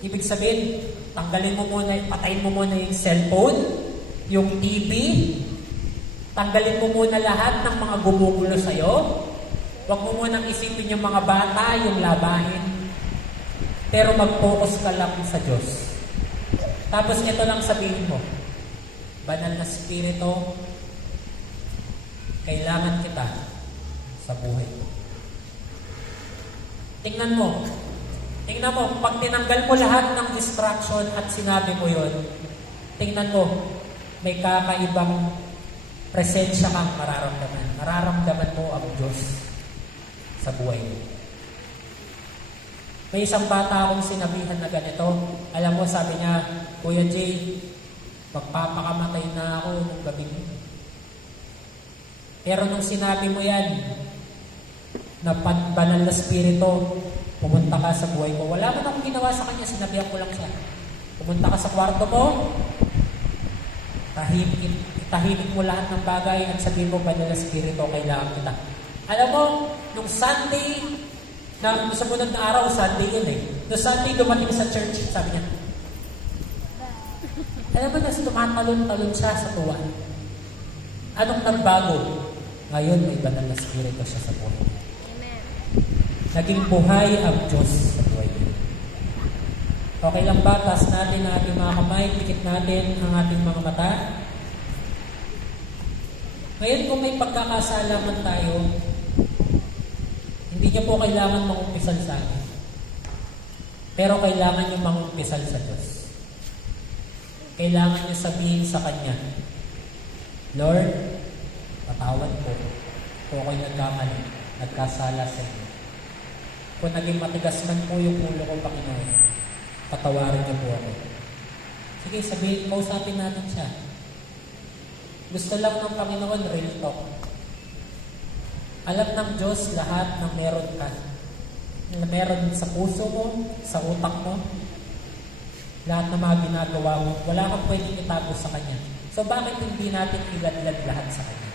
Ibig sabihin, tanggalin mo muna, patayin mo muna yung cellphone, yung TV, tanggalin mo muna lahat ng mga gumugulo sa'yo. Huwag mo munang isipin yung mga bata, yung labahin. Pero mag-focus ka lang sa Diyos. Tapos ito lang sabihin mo, Banal na Espiritu, kailangan kita sa buhay mo. Tingnan mo, pag tinanggal mo lahat ng distraction at sinabi mo yon, tingnan mo, may kakaibang presensya kang mararamdaman. Mararamdaman mo ang Diyos sa buhay mo. May isang bata akong sinabihan na ganito. Alam mo, sabi niya, Kuya Jay, magpapakamatay na ako nung gabi mo. Pero nung sinabi mo yan, na banal na spirito, pumunta ka sa buhay ko. Wala man akong ginawa sa kanya, sinabihan ko lang siya. Pumunta ka sa kwarto mo, tahimik mo lahat ng bagay at sabihin mo, banal na spirito, kailangan kita. Alam mo, nung Sunday, na sumunod na araw, Sunday yun eh. Nung Sunday, dumating sa church, sabi niya, alam mo, nas tumatalon-talon siya sa tuwa. Anong nagbago? Ngayon, may banal na spirito siya sa buhay. Amen. Naging buhay ang Diyos sa buhay. Okay lang ba? Taas natin ang ating mga kamay, pikit natin ang ating mga mata. Ngayon, kung may pagkakasalaman tayo, hindi niyo po kailangan mangumpisal sa akin. Pero kailangan niyo mangumpisal sa Diyos. Kailangan niyo sabihin sa Kanya, Lord, patawad po. Kung ako'y nagkamali, nagkasala sa inyo. Kung naging matigas man po yung ulo ko, Panginoon, patawarin niyo po ako. Sige, sabihin, kausapin natin siya. Gusto lang ng Panginoon, real talk. Alam ng Diyos lahat ng meron ka. Meron sa puso mo, sa utak mo, lahat ng mga ginagawa mo, wala kang pwedeng itago sa Kanya. So bakit hindi natin iladlad lahat sa Kanya?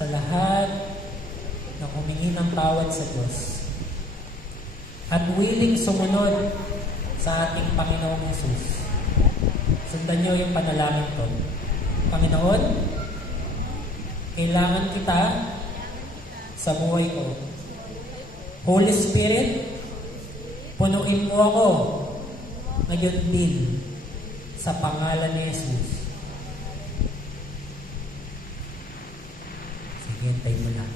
Sa lahat ng humingi ng tawad sa Diyos at willing sumunod sa ating Panginoong Hesus. Sundan niyo yung panalangin ko. Panginoon, kailangan kita sa buhay ko. Holy Spirit, punuin mo ako ngayon din sa pangalan ni Hesus. Hintay mo lang.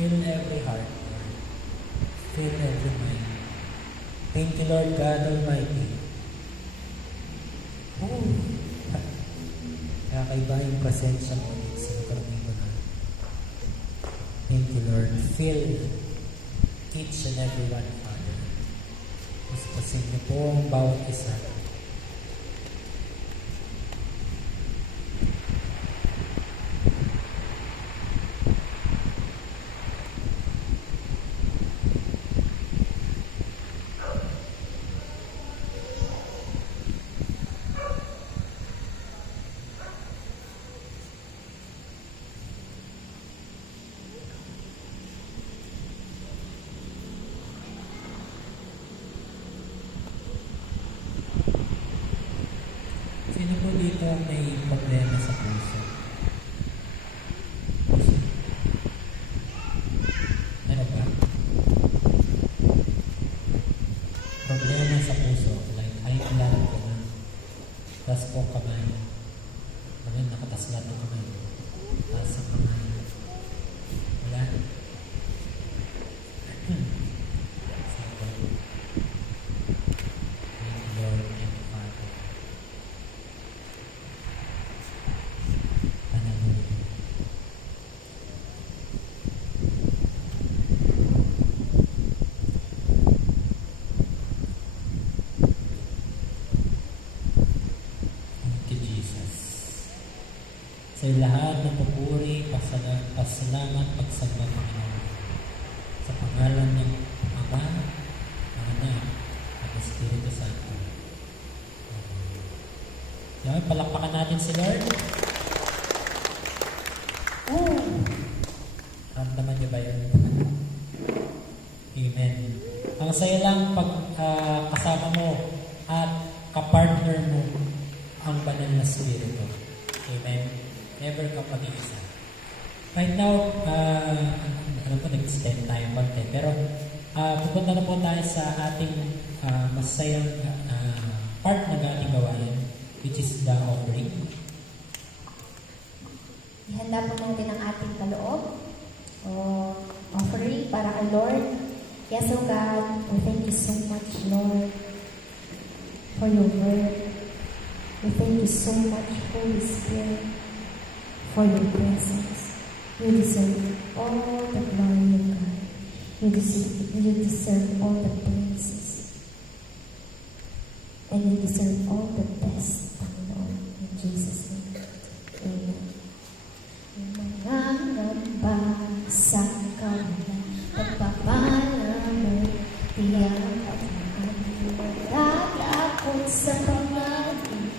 Fill every heart, Lord. Fill every mind. Thank you, Lord God Almighty. Kakaiba yung presensya mo sa lugar dito na. Thank you, Lord. Fill each and every one, Father. Gustusin niyo po ang bawat isa. Sino po dito may problema sa puso? Ano ba? Problema sa puso. Like, ay, kailangan ko na. Tas po kamay. Ngayon, nakatas lahat ng kamay. Tas sa kamay. Wala? Sa lahat ng papuri, pasalamat, pagsamba Panginoon. Sa pangalan ng Ama, ng Anak, at Espiritu Santo. Amen. Palakpakan natin si Lord. Ramdaman niyo ba yun? Amen. Ang saya lang pag kasama mo at kapartner mo ang banal na Espiritu. Amen. Never ka mag-iisa. Right now, alam ko nag-extend tayo konti, pero pupunta na po tayo sa ating masayang part ng ating gawain, which is the offering. Ihanda po natin ang ating kaloob o offering para kay Lord. Yes, O God, we thank you so much, Lord, for your word. We thank you so much, Holy Spirit, for your presence. You deserve all the glory of God. You deserve all the praises. And you deserve all the best, Lord. In Jesus' name. Amen. Mangangamba sa kawalan, pagpapala mo, tiyak at magtatakot sa pamali.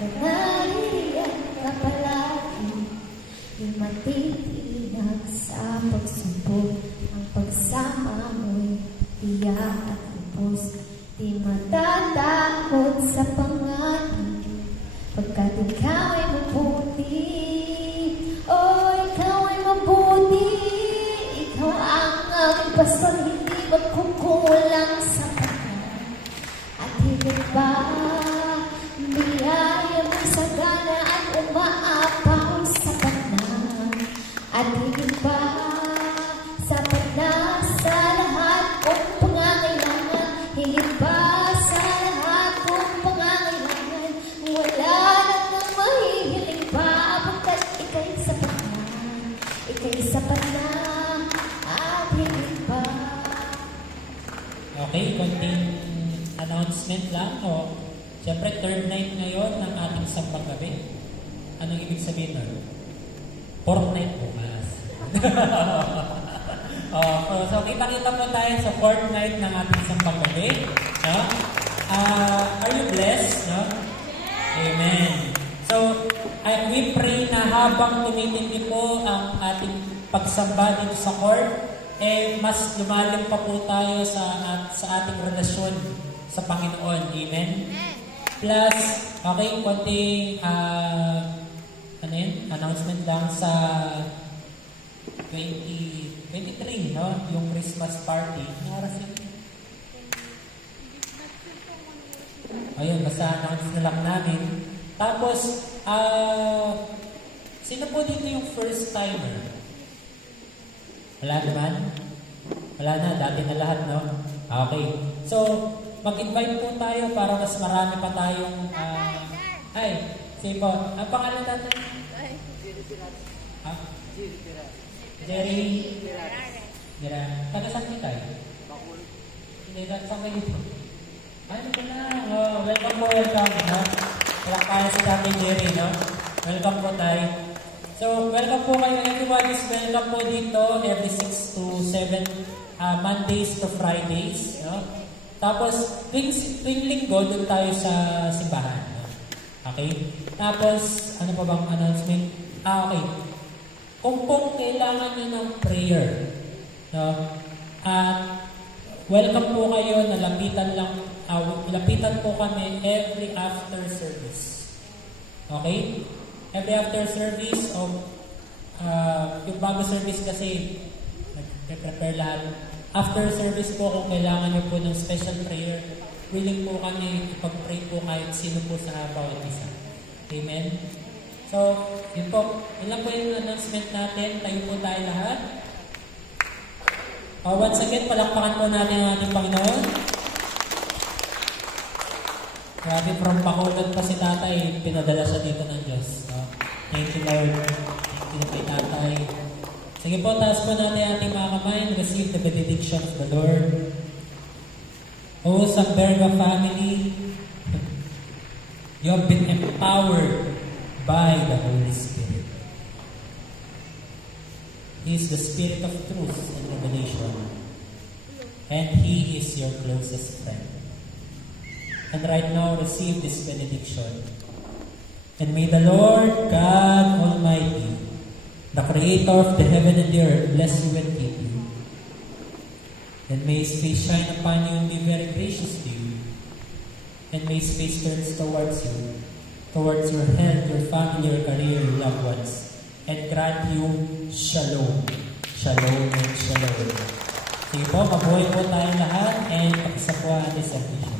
Kanaliyan ka palagi, di matitinag sa pagsubok. Ang pagsama mo'y tiyak at lubos, di matatakot sa panganib. Pagkat ikaw ay mabuti, ikaw ay mabuti. Ikaw ang aming pastor, hindi magkukulang sa pagkakas. At higit pa, biyaya mo sagana at umaapaw sa pagkakas. At higit pa, sapat na sa lahat kong pangangailangan. Higit pa sa lahat kong pangangailangan. Wala nang mahihiling pa, pagkat ika'y sapat na. Ika'y sapat na at higit pa. Okay, konting announcement lang. Siyempre, third night ngayon ng ating sambang gabi. Anong ibig sabihin nun? Fourth night bukas. So, kita-kita po tayo sa fourth night ng ating sambang gabi. No? Are you blessed? No? Amen. So, we pray na habang tumitindi po ang ating pagsamba dito sa court, mas lumalim pa po tayo sa ating relasyon sa Panginoon. Amen? Plus, okay, konting announcement lang sa 2023, no? Yung Christmas party. Ano oras yun? Ayun, basta announce na lang namin. Tapos, sino po dito yung first timer? Wala naman? Wala na, dati na lahat, no? Okay. So, mag-invite po tayo para mas marami pa tayong... ay, sige po. Ang pangalan natin? Jerry? Jerry. Taga-saan niyo tayo? Hindi, saan kayo dito? Ano ko lang? Oh, welcome po, welcome. No? Walang kaya si Tatay Jerry, no? Welcome po tayo. So, welcome po kayo. Everyone is welcome po dito every 6 to 7 Mondays to Fridays. No? Tapos, tuwing linggo, doon tayo sa simbahan. No? Okay? Tapos, ano pa bang announcement? Okay. Kung kailangan nyo ng prayer, no? Welcome po kayo na lapitan po kami every after service. Okay? Every after service of yung bago service kasi nag-prepare lahat. After service po kung kailangan nyo po ng special prayer, willing po kami ipag-pray po kahit sino po sa bawat isa. Amen? So, yun po. Yun lang po yung announcement natin. Tayo po tayo lahat. Once again, palakpakan po natin ang ating Panginoon. Grabe, from Bacolod pa si Tatay, pinadala siya dito ng Diyos. So, thank you, Lord. Thank you kay Tatay. Sige po, taas po natin ating mga kamay and receive the benediction of the Lord. O Samberga family, you have been empowered by the Holy Spirit. He is the Spirit of truth and revelation, and He is your closest friend. And right now, receive this benediction. And may the Lord God Almighty, the Creator of the heaven and the earth, bless you and keep you. And may His face shine upon you and be very gracious to you. And may His face turn towards you, towards your health, your family, your career, your loved ones, and grant you shalom. Shalom and shalom. Sige po, mabuhay po tayong lahat and pakisa po ang ating salvation.